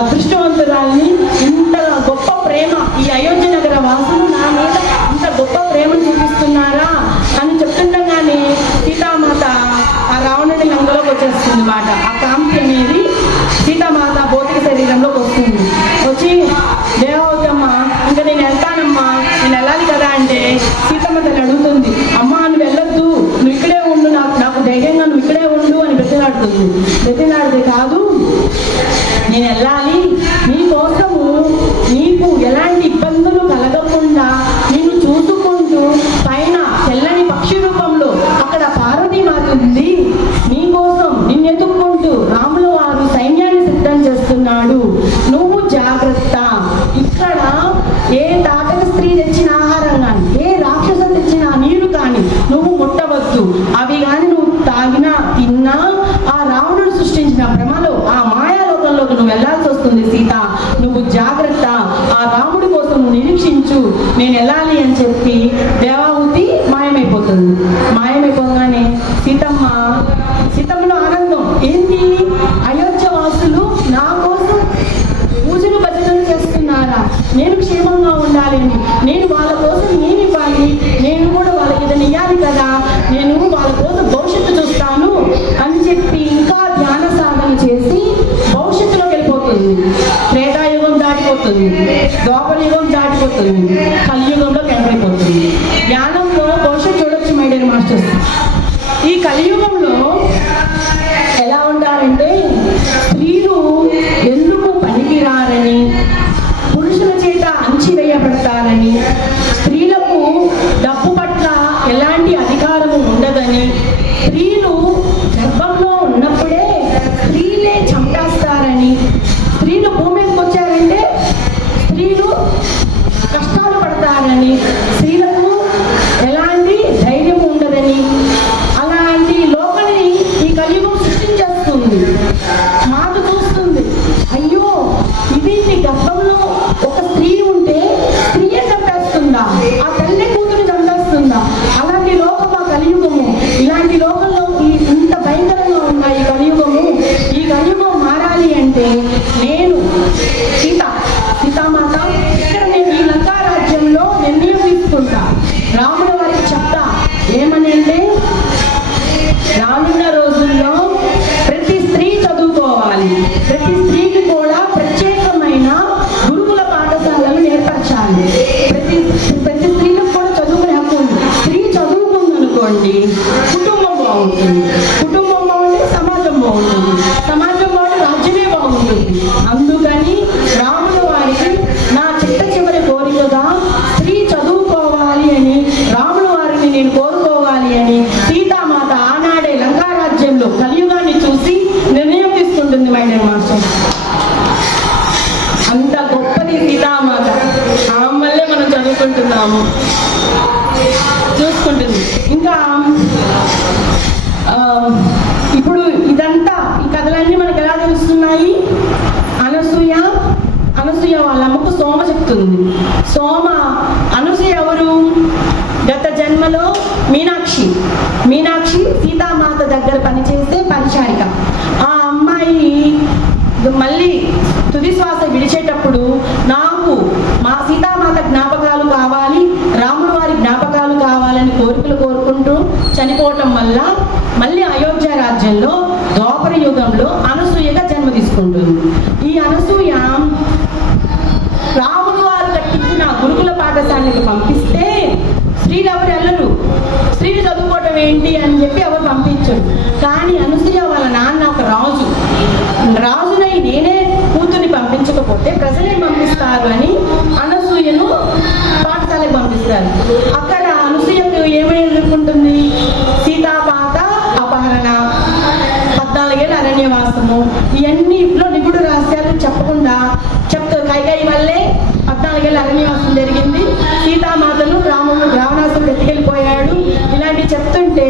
అదృష్టవంతురాలని, ఇంత గొప్ప ప్రేమ ఈ అయోధ్య నగర వాసులు నా మీద ఇంత గొప్ప ప్రేమను చూపిస్తున్నారా అని చెప్తుండగానే సీతామాత ఆ రావణుడి లంకలోకి వచ్చేస్తుంది మాట. ఆ కాంతి అనేది సీతామాత భౌతిక శరీరంలోకి వస్తుంది. వచ్చి దేవతమ్మ ఇంకా నేను వెళ్తానమ్మా, నేను వెళ్ళాలి కదా అంటే సీతమ్మ తల్లి అడుగుతుంది, అమ్మా నువ్వు వెళ్ళొద్దు, నువ్వు ఇక్కడే ఉండు, నాకు ధైర్యంగా నువ్వు ఇక్కడే ఉండు అని బ్రతిలాడుతుంది. బ్రతిలాడితే కాదు, నేను వెళ్ళాలి, నీ కోసము నీకు ఎలాంటి ఇబ్బందులు కలగకుండా నిన్ను చూసుకుంటూ పైన తెల్లని పక్షి రూపంలో అక్కడ పార్వతీమాత ఉంది, నీ వెళ్ళాల్సి వస్తుంది సీత, నువ్వు జాగ్రత్త, ఆ రాముడి కోసం నువ్వు నిరీక్షించు, నేను వెళ్ళాలి అని చెప్పి దేవాహుతి మాయమైపోతుంది. మాయమైపోగానే సీతమ్మలో ఆనందం ఏంటి, అయోధ్య వాసులు నా కోసం పూజలు భజనలు చేస్తున్నారా, నేను క్షేమంగా ఉండాలని, నేను వాళ్ళ కోసం ఏమి ఇవ్వాలి, నేను కూడా వాళ్ళకి ఏదైనా ఇవ్వాలి కదా, నేను వాళ్ళ కోసం భవిష్యత్తు చూస్తాను అని చెప్పి ఇంకా ధ్యాన సాధన చేసి భవిష్యత్తులోకి వెళ్ళిపోతుంది. త్రేతాయుగం దాటిపోతుంది, ద్వాపర యుగం దాటిపోతుంది, కలియుగంలోకి ఎంటరైపోతుంది. ధ్యానంలో భవిష్యత్తు చూడొచ్చు మై డియర్ మాస్టర్స్. ఈ కలియుగంలో ఎలా ఉంటారంటే స్త్రీలు ఎందుకు పనికిరారని, పురుషుల చేత అంచివేయబడతారని, స్త్రీలకు డబ్బు పట్ల ఎలాంటి అధికారము ఉండదని, స్త్రీలు గర్భంలో ఉన్నప్పుడే స్త్రీలే చంపేస్తారని, స్త్రీలు భూమి మీదకి వచ్చారంటే స్త్రీలు కష్టాలు పడతారని, స్త్రీలకు ఎలాంటి ధైర్యం ఉండదని, అలాంటి లోకాన్ని ఈ కలియుగం సృష్టించేస్తుంది. మాట చూస్తుంది, అయ్యో ఇది నీ గర్భంలో ఒక స్త్రీ ఉంటే స్త్రీయే చంపేస్తుందా, ఆ తల్లి కూతురు చంపేస్తుందా, అలాంటి లోకం ఆ కలియుగము. ఇలాంటి లోకంలో ఇంత భయంకరంగా ఉన్న ఈ కలియుగము, ఈ కలియుగం మారాలి అంటే నేను సీతామాత ఇక్కడ నేను ఈ లంకా రాజ్యంలో నిర్ణయం తీసుకుంటా, రాముల వారికి చెప్తా ఏమని అంటే, రానున్న రోజుల్లో ప్రతి స్త్రీ చదువుకోవాలి, ప్రతి స్త్రీకి కూడా ప్రత్యేకమైన గురుకుల పాఠశాలను ఏర్పరచాలి, ప్రతి స్త్రీలకు కూడా చదువుకునే హక్కు ఉంది. స్త్రీ చదువుకుందనుకోండి కుటుంబం బాగుంటుంది, కుటుంబం బాగుంటే సమాజం బాగుంటుంది, సమాజం బాగుంటే రాజ్యమే బాగుంటుంది. అందుకని రాముల వారికి నా చిట్ట చివరి కోరికగా స్త్రీ చదువుకోవాలి అని, రాముల వారిని నేను కోరుకోవాలి అని సీతామాత ఆనాడే లంకా రాజ్యంలో కలియుగాన్ని చూసి నిర్ణయం తీసుకుంటుంది మై డియర్ మాస్టర్. అంత గొప్పది సీతామాత, ఆమె వల్లే మనం చదువుకుంటున్నాము, చూసుకుంటుంది. ఇంకా ఇప్పుడు ఇదంతా ఈ కథలన్నీ మనకు ఎలా తెలుస్తున్నాయి, అనసూయ వాళ్ళ అమ్మకు సోమ చెప్తుంది. అనసూయ ఎవరు, గత జన్మలో మీనాక్షి సీతామాత దగ్గర పనిచేసే పరిచారిక. ఆ అమ్మాయి మళ్ళీ తుది శ్వాస విడిచేటప్పుడు నాకు మా సీతామాత జ్ఞాపకాలు కావాలి, రాముడు వారి జ్ఞాపకాలు కావాలని కోరికలు కోరుకుంటూ చనిపోవటం వల్ల మళ్ళీ అయోధ్య రాజ్యంలో ద్వాపర యుగంలో అనసూయగా జన్మ తీసుకుంటుంది. ఈ అనసూయ రాముడు వారు కట్టించిన గురుకుల పాఠశాలకు పంపిస్తే స్త్రీలు ఎవరు వెళ్ళరు, స్త్రీలు చదువుకోవటం ఏంటి అని చెప్పి ఎవరు పంపించరు. కానీ అనసూయ వాళ్ళ నాన్న ఒక రాజునై నేనే కూతుర్ని పంపించకపోతే ప్రజలే పంపిస్తారు అని అనసూయను పాఠశాలకు పంపిస్తారు. అక్కడ అనసూయకు ఏమై ఎదుర్కొంటుంది, సీతామాత అపహరణ, 14 ఏళ్ళ అరణ్యవాసము, ఇవన్నీలో నిగుడు రహస్యాలు చెప్పకుండా కైకేయి వల్లే 14 ఏళ్ళ అరణ్యవాసం జరిగింది, సీతామాతను రావణాసురుడు ఎత్తుకెళ్ళిపోయాడు, ఇలాంటివి చెప్తుంటే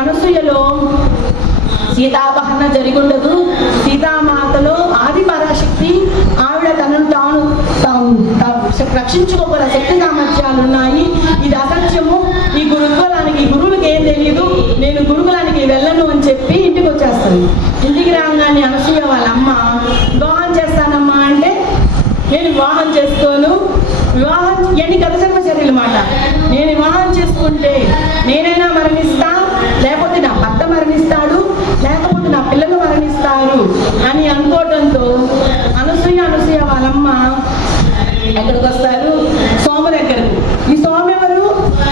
అనసూయలో సీతాపహరణ జరిగి ఉండదు, సీతామాతలో ఆది పరాశక్తి, ఆవిడ తనను తాను రక్షించుకోగల శక్తి సామర్థ్యాలు ఉన్నాయి, ఇది అసత్యము, ఈ గురువులకి ఏం తెలియదు, నేను గురుకులానికి వెళ్ళను అని చెప్పి ఇంటికి వచ్చేస్తుంది. ఇంటికి రాగానే అనసూయ వాళ్ళ అమ్మ వివాహం చేస్తానమ్మా అంటే, నేను వివాహం చేసుకోను, వివాహం ఎన్ని కథసర్మ చర్యలు మాట, నేను వివాహం చేసుకుంటే నేనైనా మరణిస్తా, లేకపోతే నా భర్త మరణిస్తాడు, లేకపోతే నా పిల్లలు మరణిస్తారు అని అనుకోవడంతో అనసూయ వాళ్ళమ్మ ఎక్కడికి వస్తారు, సోమ దగ్గరకు. ఈ సోమ ఎవరు,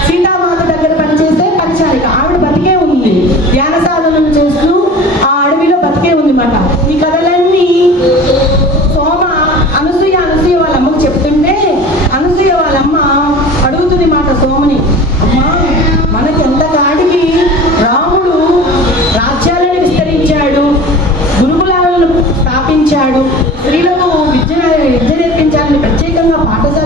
సీతామాత దగ్గర పనిచేసే పరిచారిక, ఆవిడ బతికే ఉంది, ధ్యాన సాధనలు చేస్తూ ఆ అడవిలో బతికే ఉంది మాట. ఈ కథలన్నీ సోమ అనసూయ వాళ్ళ అమ్మకు చెప్తుంటే అనసూయ వాళ్ళమ్మ అడుగుతుంది మాట సోమని, అమ్మా మనకి ఎంత కాడికి రాముడు రాజ్యాలను విస్తరించాడు, గురుకులాలను స్థాపించాడు, స్త్రీలకు విద్య నేర్పించాలని ప్రత్యేకంగా పాఠశాల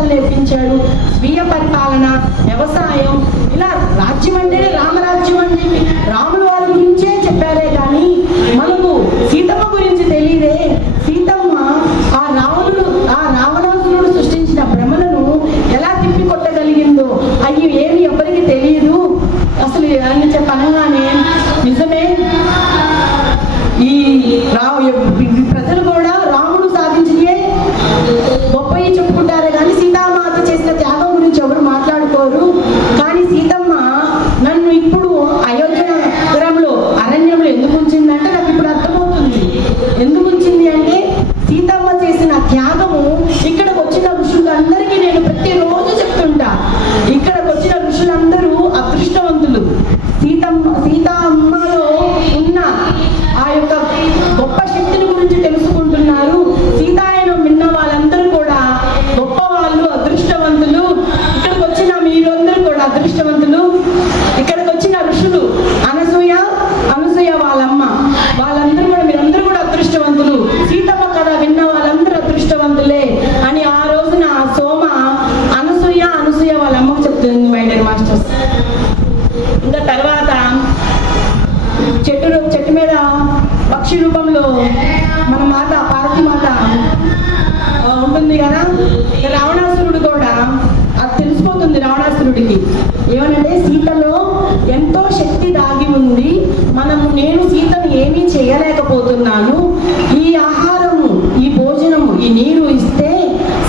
చెట్టు మీద పక్షి రూపంలో మన మాత పార్వతి మాత ఉంటుంది కదా. రావణాసురుడు కూడా అది తెలిసిపోతుంది రావణాసురుడికి. ఏమనంటే సీతలో ఎంతో శక్తి దాగి ఉంది, నేను సీతను ఏమీ చేయలేకపోతున్నాను, ఈ ఆహారము, ఈ భోజనము, ఈ నీరు ఇస్తే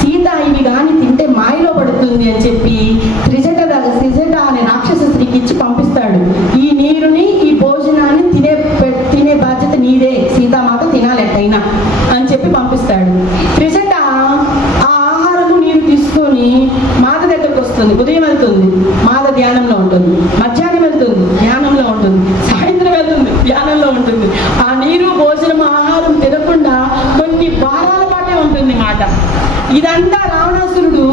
సీత ఇవి కానీ తింటే మాయలో పడుతుంది అని చెప్పి త్రిజట అనే రాక్షస స్త్రీకి ఇచ్చి పంపిస్తాడు. ఈ నీరుని, ఈ భోజనాన్ని తినే బాధ్యత నీదే, సీతామాత తినాలి ఎట్టయినా అని చెప్పి పంపిస్తాడు. త్రిజట ఆ ఆహారము నీరు తీసుకొని మాత దగ్గరకు వస్తుంది. ఉదయం వెళ్తుంది, మాత ధ్యానంలో ఉంటుంది. మధ్యాహ్నం వెళ్తుంది, ధ్యానంలో ఉంటుంది. సాయంత్రం వెళ్తుంది, ధ్యానంలో ఉంటుంది. ఆ నీరు, భోజనం, ఆహారం తినకుండా కొన్ని వారాల పాటే ఉంటుంది మాట. ఇదంతా రావణాసురుడు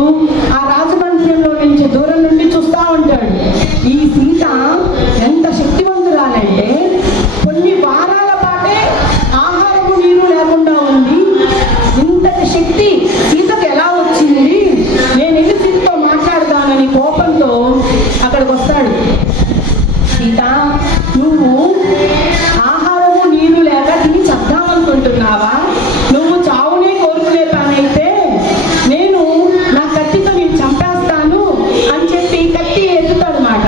ఆ రాజమందిరంలో నుంచి దూరం నుండి చూస్తూ ఉంటాడు. ఈ సీత ఎంత శక్తివంతురాలంటే కొన్ని వారాల పాటే ఆహారము నీరు లేకుండా ఉంది. ఇంతటి శక్తి సీతకు ఎలా వచ్చింది, నేను ఎన్ని సీతతో మాట్లాడతానని కోపంతో అక్కడికి వస్తాడు. సీత, నువ్వు ఆహారము నీరు లేక తిని చద్దామనుకుంటున్నావా? నువ్వు చావునే కోరుకునే పనైతే నేను నా కత్తితో నేను చంపేస్తాను అని చెప్పి కత్తి ఎత్తుతాడు మాట.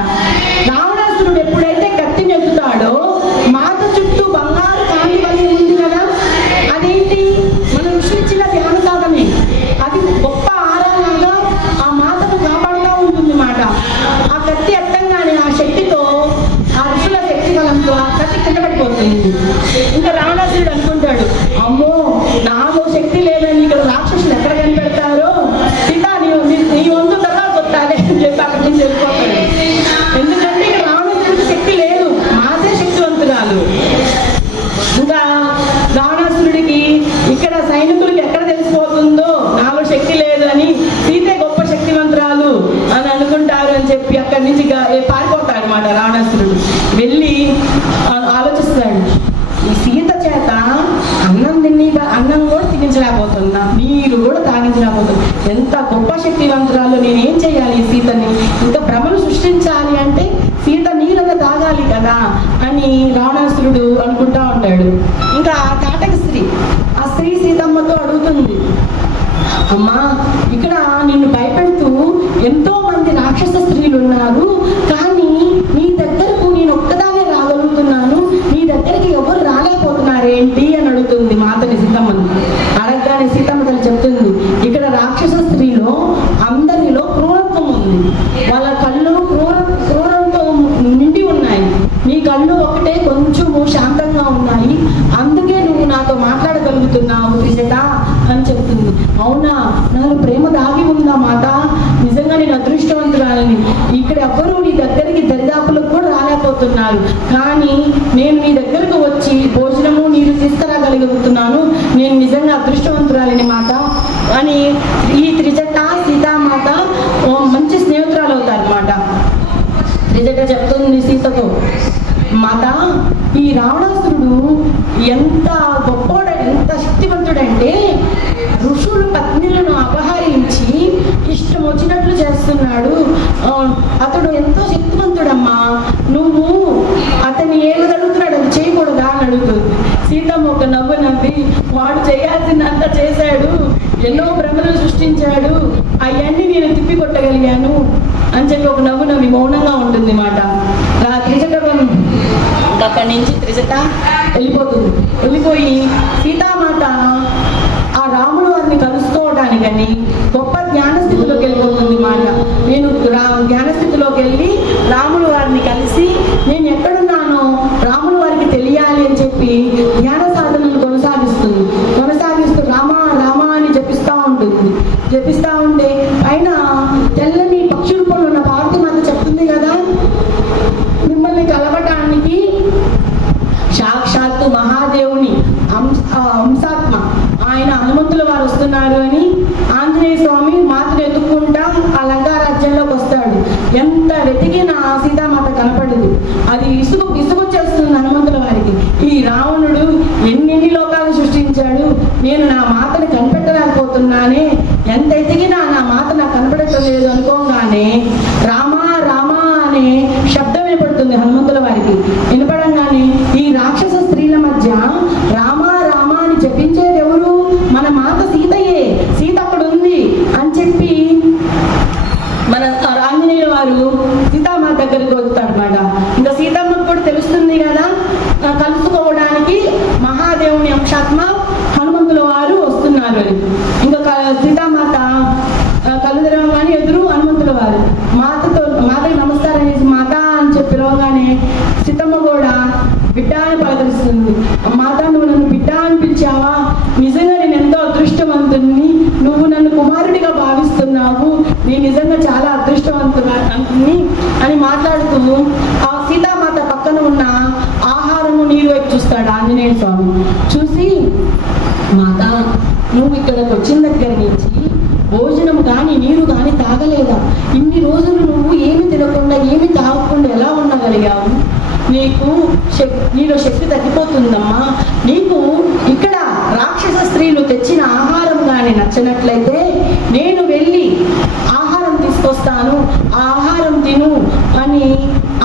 రావణాసురుడు ఎప్పుడైతే కత్తిని ఎత్తుతాడో మాత చుట్టూ బంగారు కాంతి వలె ఉంది కదా, అదేంటి మనం సృష్టించిన ధ్యాన సాధనే. అది గొప్ప ఆరాధనగా ఆ మాతను కాపాడుతూ ఉంటుంది మాట. ఆ కత్తి ఎత్తంగానే ఆ శక్తితో, ఆ ఋషుల శక్తి బలంతో ఆ కత్తి కింద పడిపోతుంది. ఇంకా రావణాసురుడు అనుకుంటాడు, అమ్మో నాలో శక్తి లేదని ఇక్కడ రాక్షసులు ఎక్కడ కనిపెడతారో, సీత నీ వంతు తర్వాత కొట్టాలి అని చెప్పి అక్కడి నుంచి వెళ్ళిపోతాడు. ఎందుకంటే ఇక్కడ రావణాసురుడికి శక్తి లేదు, మాతే శక్తివంతురాలు. ఇంకా రావణాసురుడికి ఇక్కడ సైనికులకి ఎక్కడ తెలిసిపోతుందో నాలో శక్తి లేదు అని, సీతే గొప్ప శక్తివంతురాలు అని అనుకుంటారు అని చెప్పి అక్కడి నుంచి పారిపోతాడు అనమాట రావణాసురుడు. వెళ్ళి ఆలోచిస్తాడు, ఈ సీత చేత అన్నం కూడా తినించలేకపోతున్నా, నీరు కూడా తాగించలేకపోతున్నా, ఎంత గొప్ప శక్తివంతురాలు, నేనేం చేయాలి ఈ సీతని? ఇంకా భ్రమను సృష్టించాలి అంటే సీత నీళ్ళగా తాగాలి కదా అని రావణాసురుడు అనుకుంటా ఉంటాడు. ఇంకా తాటక స్త్రీ, ఆ స్త్రీ సీతమ్మతో అడుగుతుంది, అమ్మా ఇక్కడ నిన్ను భయపెడుతూ ఎంతో మంది రాక్షస స్త్రీలు ఉన్నారు, కానీ నీ దగ్గరకు నేను ఒక్కదానే రాగలుగుతున్నాను, నీ దగ్గరికి ఎవరు రాలేకపోతున్నారేంటి అని అడుగుతుంది మాతని సీతమ్మని. అడగగానే సీతమ్మ తల్లి చెప్తుంది, ఇక్కడ రాక్షస స్త్రీలో అందరిలో క్రూరత్వం ఉంది, వాళ్ళ కళ్ళు క్రూరంతో నిండి ఉన్నాయి, నీ కళ్ళు ఒకటే కొంచెము శాంతంగా ఉన్నాయి, అందుకే నువ్వు నాతో మాట్లాడగలుగుతున్నావు త్రిజట అని చెప్తుంది. అవునా, నాలో ప్రేమ దాగి ఉందా మాత, నిజంగా నేను అదృష్టవంతురాలని, ఇక్కడ ఎవ్వరూ నీ దగ్గరికి దరిదాపులకు కూడా రాలేకపోతున్నారు, కానీ నేను నీ దగ్గరకు వచ్చి భోజనము నీరు తీసుకురాగలుగుతున్నాను, నేను నిజంగా అదృష్టవంతురాలని మాత అని ఈ త్రిజట సీతామాత మంచి స్నేహితురాలు అవుతారు అన్నమాట. త్రిజట చెప్తుంది సీతతో, మాత ఈ రావణాసురుడు ఎంత గొప్పోడు, ఎంత శక్తివంతుడంటే ఋషులు పత్నులను అపహరించి ఇష్టం వచ్చినట్లు చేస్తున్నాడు, అతడు ఎంతో శక్తివంతుడమ్మా, నువ్వు అతన్ని ఏమి అడుగుతున్నాడు, అది చేయకూడదా అని అడుగుతుంది. సీతమ్మ ఒక నవ్వు నవ్వి, వాడు చేయాల్సిందంత చేశాడు, ఎన్నో భ్రమలు సృష్టించాడు, అవన్నీ నేను తిప్పి కొట్టగలిగాను అని చెప్పి ఒక నవ్వు నవ్వి మౌనంగా ఉంటుంది మాట. త్రిజట అక్కడి నుంచి త్రిజట వెళ్ళిపోయి సీతామాత ఆ రాముడు వారిని కలుసుకోవడానికని గొప్ప జ్ఞానస్థితిలోకి వెళ్ళిపోతుంది మాట. నేను జ్ఞానస్థితిలోకి వెళ్ళి రాముడు వారిని కలిసి నేను ఎక్కడున్నానో రాముడు వారికి తెలియాలి అని చెప్పి జ్ఞాన సాధనను కొనసాగిస్తూ రామా రామా అని జపిస్తా ఉంటే పైన తెల్లని పక్షి రూపంలో ఉన్న పార్వతి మాత చెప్తుంది కదా, మిమ్మల్ని కలవటానికి సాక్షాత్తు మహాదేవుని అంశాత్మ ఆయన హనుమంతుల వారు వస్తున్నారు అని ఆంజనేయ స్వామి మాతను ఎత్తుక్కుంటా ఆ లంకా రాజ్యంలోకి వస్తాడు. ఎంత వెతికినా సీతామాత కనపడదు, అది ఇసుకొచ్చేస్తుంది హనుమంతుల వారికి. ఈ రావణుడు ఎన్ని లోకాలు సృష్టించాడు, నేను నా మాతని కనిపెట్టలేకపోతున్నానే, ఎంత ఎతికినా నా మాత నాకు కనపడటం లేదు అనుకోగానే రామా రామా అనే శబ్దం వినపడుతుంది హనుమంతుల వారికి. వినపడంగానే ఈ రాక్షస మాత నువ్వు నన్ను బిడ్డ అని పిలిచావా, నిజంగా నేను ఎంతో అదృష్టవంతుని, నువ్వు నన్ను కుమారుడిగా భావిస్తున్నావు, నేను నిజంగా చాలా అదృష్టవంతుని అని మాట్లాడుతూ ఆ సీతామాత పక్కన ఉన్న ఆహారము నీరు వైపు చూస్తాడు ఆంజనేయ స్వామి. చూసి, మాత నువ్వు ఇక్కడికి వచ్చిన దగ్గర నుంచి భోజనం కానీ నీరు కానీ తాగలేదా? ఇన్ని రోజులు నువ్వు ఏమి తినకుండా ఏమి తాగకుండా ఎలా ఉండగలిగావు? నీలో శక్తి తగ్గిపోతుందమ్మా. నీకు ఇక్కడ రాక్షస స్త్రీలు తెచ్చిన ఆహారం కానీ నచ్చినట్లయితే నేను వెళ్ళి ఆహారం తీసుకొస్తాను, ఆ ఆహారం తిను అని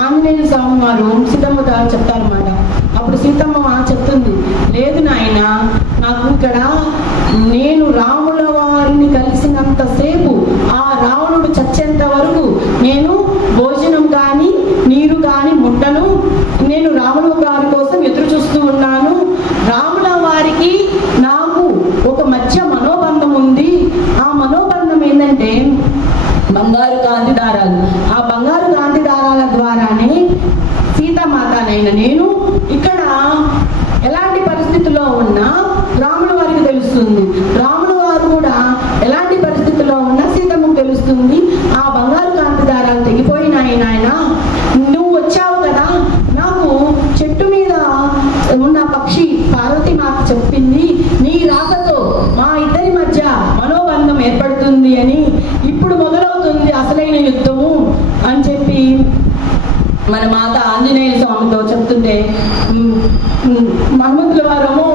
ఆంజనేయ స్వామి వారు సీతమ్మ చెప్తారన్నమాట. అప్పుడు సీతమ్మ చెప్తుంది, లేదు నాయన, నాకు ఇక్కడ నేను రాముల వారిని కలిసినంతసేపు ఆ రావణుడు చచ్చేంత వరకు నేను భోజనం కానీ నీరు కానీ ముట్టను. నేను రాముల వారి కోసం ఎదురు చూస్తూ ఉన్నాను. రాముల వారికి నాకు ఒక మధ్య మనోబంధం ఉంది. ఆ మనోబంధం ఏంటంటే బంగారు కాంతి దారాలు. ఆ బంగారు కాంతి దారాల ద్వారానే సీతామాతనైన నేను ఇక్కడ ఎలాంటి పరిస్థితుల్లో ఉన్నా రాముల వారికి తెలుస్తుంది, రాముల వారు కూడా ఎలాంటి పరిస్థితుల్లో ఉన్నా సీతమ్మకు తెలుస్తుంది. ఆ బంగారు కాంతి దారాలు తెగిపోయినాయి నాయన. నువ్వు వచ్చావు కదా, నాకు చెట్టు మీద ఉన్న పక్షి పార్వతి మాత చెప్పింది, నీ రాకతో మా ఇద్దరి మధ్య మనోబంధం ఏర్పడుతుంది అని, ఇప్పుడు మొదలవుతుంది అసలైన యుద్ధము అని చెప్పి మన మాత ఆంజనేయ స్వామితో చెప్తుంటే హనుమంతుల వారము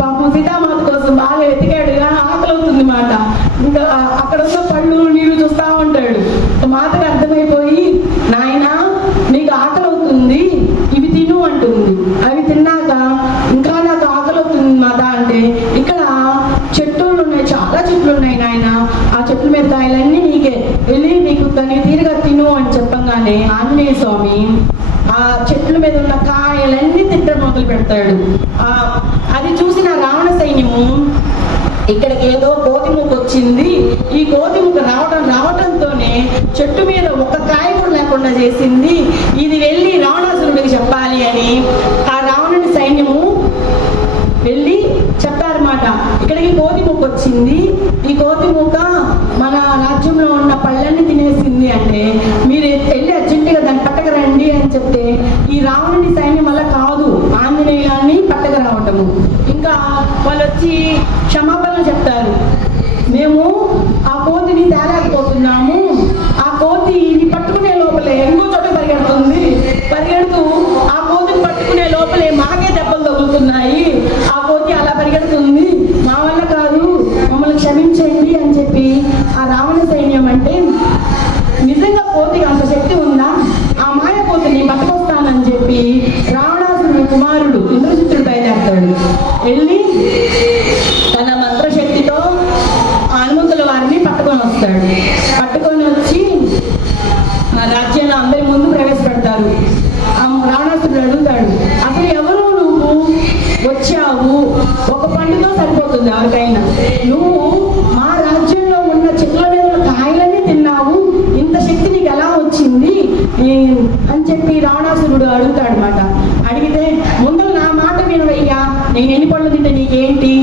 పాపం సీతామాత కోసం బాగా ఎతికాడు, కానీ ఆకలి అవుతుంది మాట. ఇంకా అక్కడ ఉన్న పళ్ళు నీళ్ళు చూస్తా ఉంటాడు. మాతకు అర్థమైపోయి, నాయన నీకు ఆకలి అవుతుంది, ఇవి తిను అంటుంది. అవి తిన్నాక ఇంకా నాకు ఆకలి అవుతుంది మాత అంటే, ఇక్కడ చెట్లు ఉన్నాయి, చాలా చెట్లు ఉన్నాయి నాయన, ఆ చెట్ల మీద కాయలన్నీ నీకే, వెళ్ళి నీకు దాన్ని తీరుగా తిను అని చెప్పంగానే ఆంజనేయ స్వామి ఆ చెట్ల మీద ఉన్న కాయలన్నీ తింటడం మొదలు పెడతాడు. అది చూసిన రావణ సైన్యము ఇక్కడికి ఏదో కోతిముఖ వచ్చింది, ఈ కోతిముఖ రావటంతోనే చెట్టు మీద ఒక కాయ కూడా లేకుండా చేసింది, ఇది వెళ్ళి రావణాసురుడికి చెప్పాలి అని ఆ రావణుని సైన్యము వెళ్ళి చెప్పారన్నమాట. ఇక్కడికి కోతిముఖ వచ్చింది, ఈ కోతిముఖ మన రాజ్యంలో ఉన్న పళ్ళన్నీ తినేసింది అంటే మీరు వెళ్ళి అర్జెంటుగా దాన్ని పట్టకరండి అని చెప్తే ఈ రావణుని సైన్యం వల్ల కాదు ఆంజనేయాన్ని పట్టకరావటము. ఇంకా వాళ్ళు వచ్చి క్షమాపణలు చెప్తారు, మేము ఆ కోతిని తేలేకపోతున్నాము, ఆ కోతిని పట్టుకునే లోపలే ఇంకో చోట పరిగెడుతూ ఆ కోతిని పట్టుకునే లోపలే మాకే దెబ్బలు తగులుతున్నాయి, ఆ కోతి అలా పరిగెడుతుంది, మా వల్ల కాదు, మమ్మల్ని క్షమించండి అని చెప్పి ఆ రావణ సైన్యం అంటే నిజంగా కోతికి అంత శక్తి ఉందా, ఆ మాయ కోతిని పట్టుకొస్తానని చెప్పి రావణాసురుడి కుమారుడు ఇంద్రజిత్తుడు బయలుదేరతాడు. వెళ్ళి తన మంత్రశక్తితో హనుమంతుల వారిని పట్టుకొని వస్తాడు. పట్టుకొని వచ్చి ఆ రాజ్యంలో అందరి ముందు ప్రవేశపెడతారు. రావణాసురుడు అడుగుతాడు, అసలు ఎవరు నువ్వు వచ్చావు? ఒక పండుతో సరిపోతుంది ఎవరికైనా, నువ్వు మా రాజ్యంలో ఉన్న చెట్ల మీద కాయలన్నీ తిన్నావు, ఇంత శక్తి నీకు ఎలా వచ్చింది అని చెప్పి రావణాసురుడు అడుగుతాడు అన్నమాట. అడిగితే ముందు నా మాట వినవయ్యా, నేను ఎన్ని పళ్ళు తింటే నీకేంటి,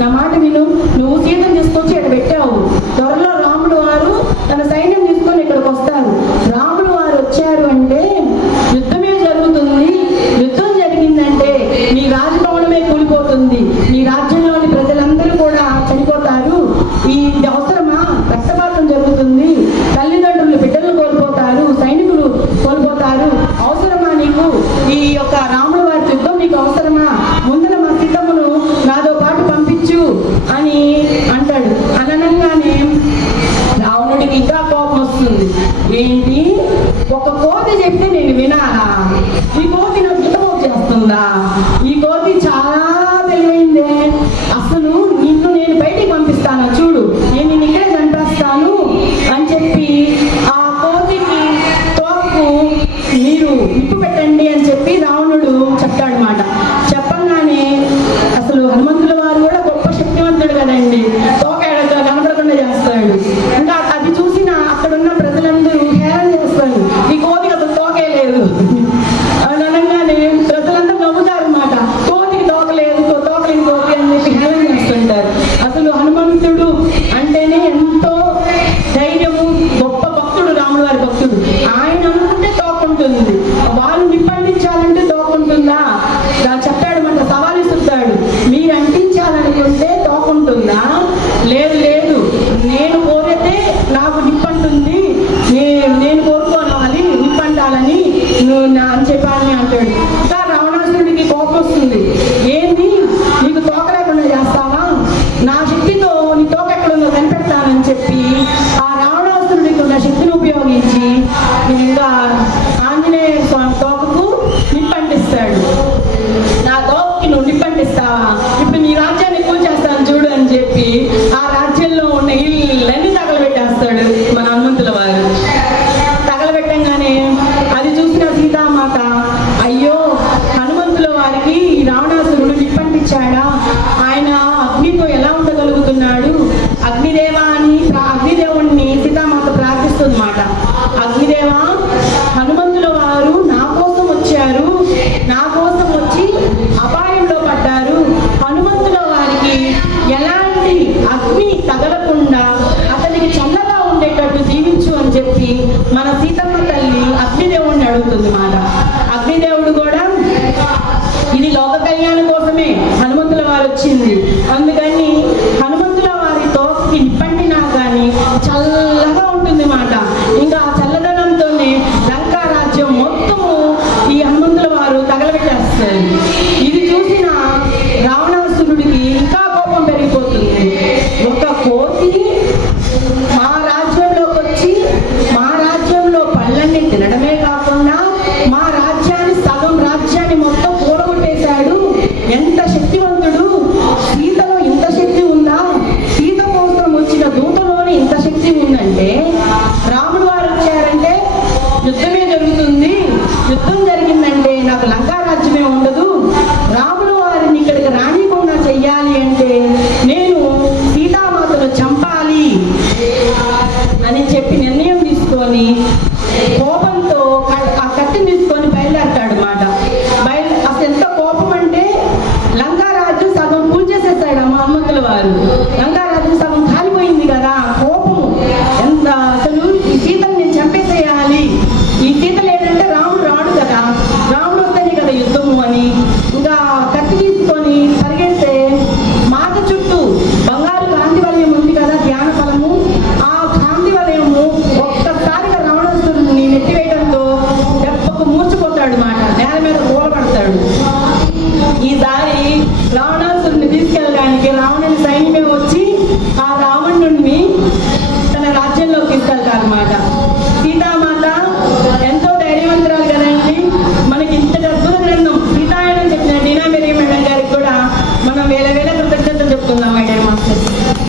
నా మాట విను, నువ్వు సీతను తీసుకొచ్చి ఇక్కడ పెట్టావు, త్వరలో రాముడు వారు తన సైన్యం తీసుకొని ఇక్కడికి వస్తారు, రాముడు వారు వచ్చారు అంటే యుద్ధమే జరుగుతుంది, యుద్ధం జరిగిందంటే నీ రాజభవనమే కూలిపోతుంది, నీ రాజ్యంలోని ప్రజలందరూ కూడా చనిపోతారు, ఇది అవసరమా? రక్తపాతం జరుగుతుంది, తల్లిదండ్రులు బిడ్డలు కోల్పోతారు, సైనికులు కోల్పోతారు, అవసరమా నీకు ఈ యొక్క రాముల వారి యుద్ధం, నీకు అవసరమా? ముందర మా సీతమ్మను నాతో పాటు పంపించు అని అంటాడు. అననంగానే రావణుడికి ఇంకా కోపం వస్తుంది. ఏంటి, ఒక కోతి చెప్తే నేను వినాలా? ఈ కోతి నాకు యుద్ధం చేస్తుందా? ఈ కోతి చాలా తెలివైందే, అసలు నిన్ను నేను బయటికి పంపిస్తాను, చూడు నేను నిన్ను ఇక్కడే చంపేస్తాను అని చెప్పి ఆ కోతికి తోపు మీరు నిప్పు పెట్టండి అని చెప్పి రావణుడు చెప్తాడు మాట. చెప్పంగానే అసలు హనుమంతుల వారు కూడా గొప్ప శక్తివంతుడు కదండి, తోక కనపడకుండా చేస్తాడు. ఇంకా అది చూసిన అక్కడున్న ప్రజలందరూ హేళన చేస్తారు, ఈ కోతికి అసలు తోకే లేదు అనగానే ప్రజలందరూ నవ్వుతారు అన్నమాట. కోపం వస్తుంది. ఏంది నీకు తోక లేకుండా చేస్తావా, నా శక్తితో నీ తోక ఎక్కడుందో కనిపెడతానని చెప్పి ఆ రావణాసురుడికి ఉన్న శక్తిని ఉపయోగించి ఇంకా ఆంజనేయ స్వామి తోకకు నిప్పంటిస్తాడు. నా తోకకి నువ్వు నిప్పంటిస్తావా, ఇప్పుడు నీ రాజ్యాన్ని ఎక్కువ చేస్తాను చూడు అని చెప్పి ఆ రాజ్యంలో ఉన్న ఇళ్ళన్నీ తగలబెట్టేస్తాడు మన హనుమంతుల వారు. తగలబెట్టంగానే అది చూసిన సీతామాత, అయ్యో హనుమంతుల వారికి ఈ రావణాసురుడు నిప్పంటించాడా, ఆయన అగ్నితో ఎలా ఉండగలుగుతున్నాడు, అగ్నిదేవా అని అగ్నిదేవుణ్ణి సీతామాత ప్రార్థిస్తుంది మాట. అగ్నిదేవా, హనుమంతుల వారు నా కోసం వచ్చారు, నా కోసం వచ్చి అపాయంలో పడ్డారు, హనుమంతుల వారికి ఎలాంటి అగ్ని తగలకుండా అతనికి చల్లగా ఉండేటట్టు జీవించు అని చెప్పి మన సీతమ్మ తల్లి అగ్నిదేవుడిని అడుగుతుంది మాట. అగ్నిదేవుడు కూడా ఇది లోక కళ్యాణం కోసమే హనుమంతుల వారు వచ్చింది, అందుకని హనుమంతుల వారి తోకకి నిప్పంటినా కానీ చల్లగా ఉంటుంది మాట. ఇంకా ఆ చల్లదనంతోనే లంకా రాజ్యం మొత్తము ఈ హనుమంతుల వారు తగలబెట్టేస్తారు. ఇది చూసిన రావణాసురుడికి ఇంకా కోపం పెరిగిపోతుంది. ఒక కోతి మా రాజ్యంలోకి వచ్చి మా రాజ్యంలో పళ్ళన్ని తినడమే కాకుండా మా రాజ్యాన్ని సగం రాజ్యాన్ని మొత్తం కూడగొట్టేశాడు, ఎంత శక్తివంతుడు, సీతలో ఇంత శక్తి ఉందా, సీత కోసం వచ్చిన దూతలోనే ఇంత శక్తి ఉందంటే రాముడు వారు వచ్చారంటే యుద్ధమే జరుగుతుంది, యుద్ధం జరిగిందంటే నాకు లంకా రాజ్యమే ఉండదు, రాముడు వారిని ఇక్కడికి రానికుండా చెయ్యాలి అంటే నేను సీతామాతను చంపాలి అని చెప్పి నిర్ణయం తీసుకొని కోపంతో ఆ కత్తిని తీసుకొని బయలుదేరతాడు మాట. అసలు ఎంత కోపం అంటే లంకా రాజ్యం సగం పూజేసేసాడు అమ్మ హనుమంతుల వారు. లంకా రాజ్యం సగం కాలిపోయింది కదా, కోపము ఎంత, అసలు ఈ సీతను నేను చంపేసేయాలి, ఈ సీత లేదంటే రాముడు రాడు కదా, రాముడు వస్తేనే కదా యుద్ధము అని ఇంకా కత్తి తీసుకొని పరిగెడితే మాట చుట్టూ బంగారు కాంతి వలయం ఉంది కదా, ధ్యాన ఫలము, ఆ కాంతి వలయము ఒక్కసారిగా రావణాసురుడిని నెట్టివేయడంతో దెబ్బకు మూర్చిపోతాడు మాట, నేల మీద కూలబడతాడు. ఈసారి రావణ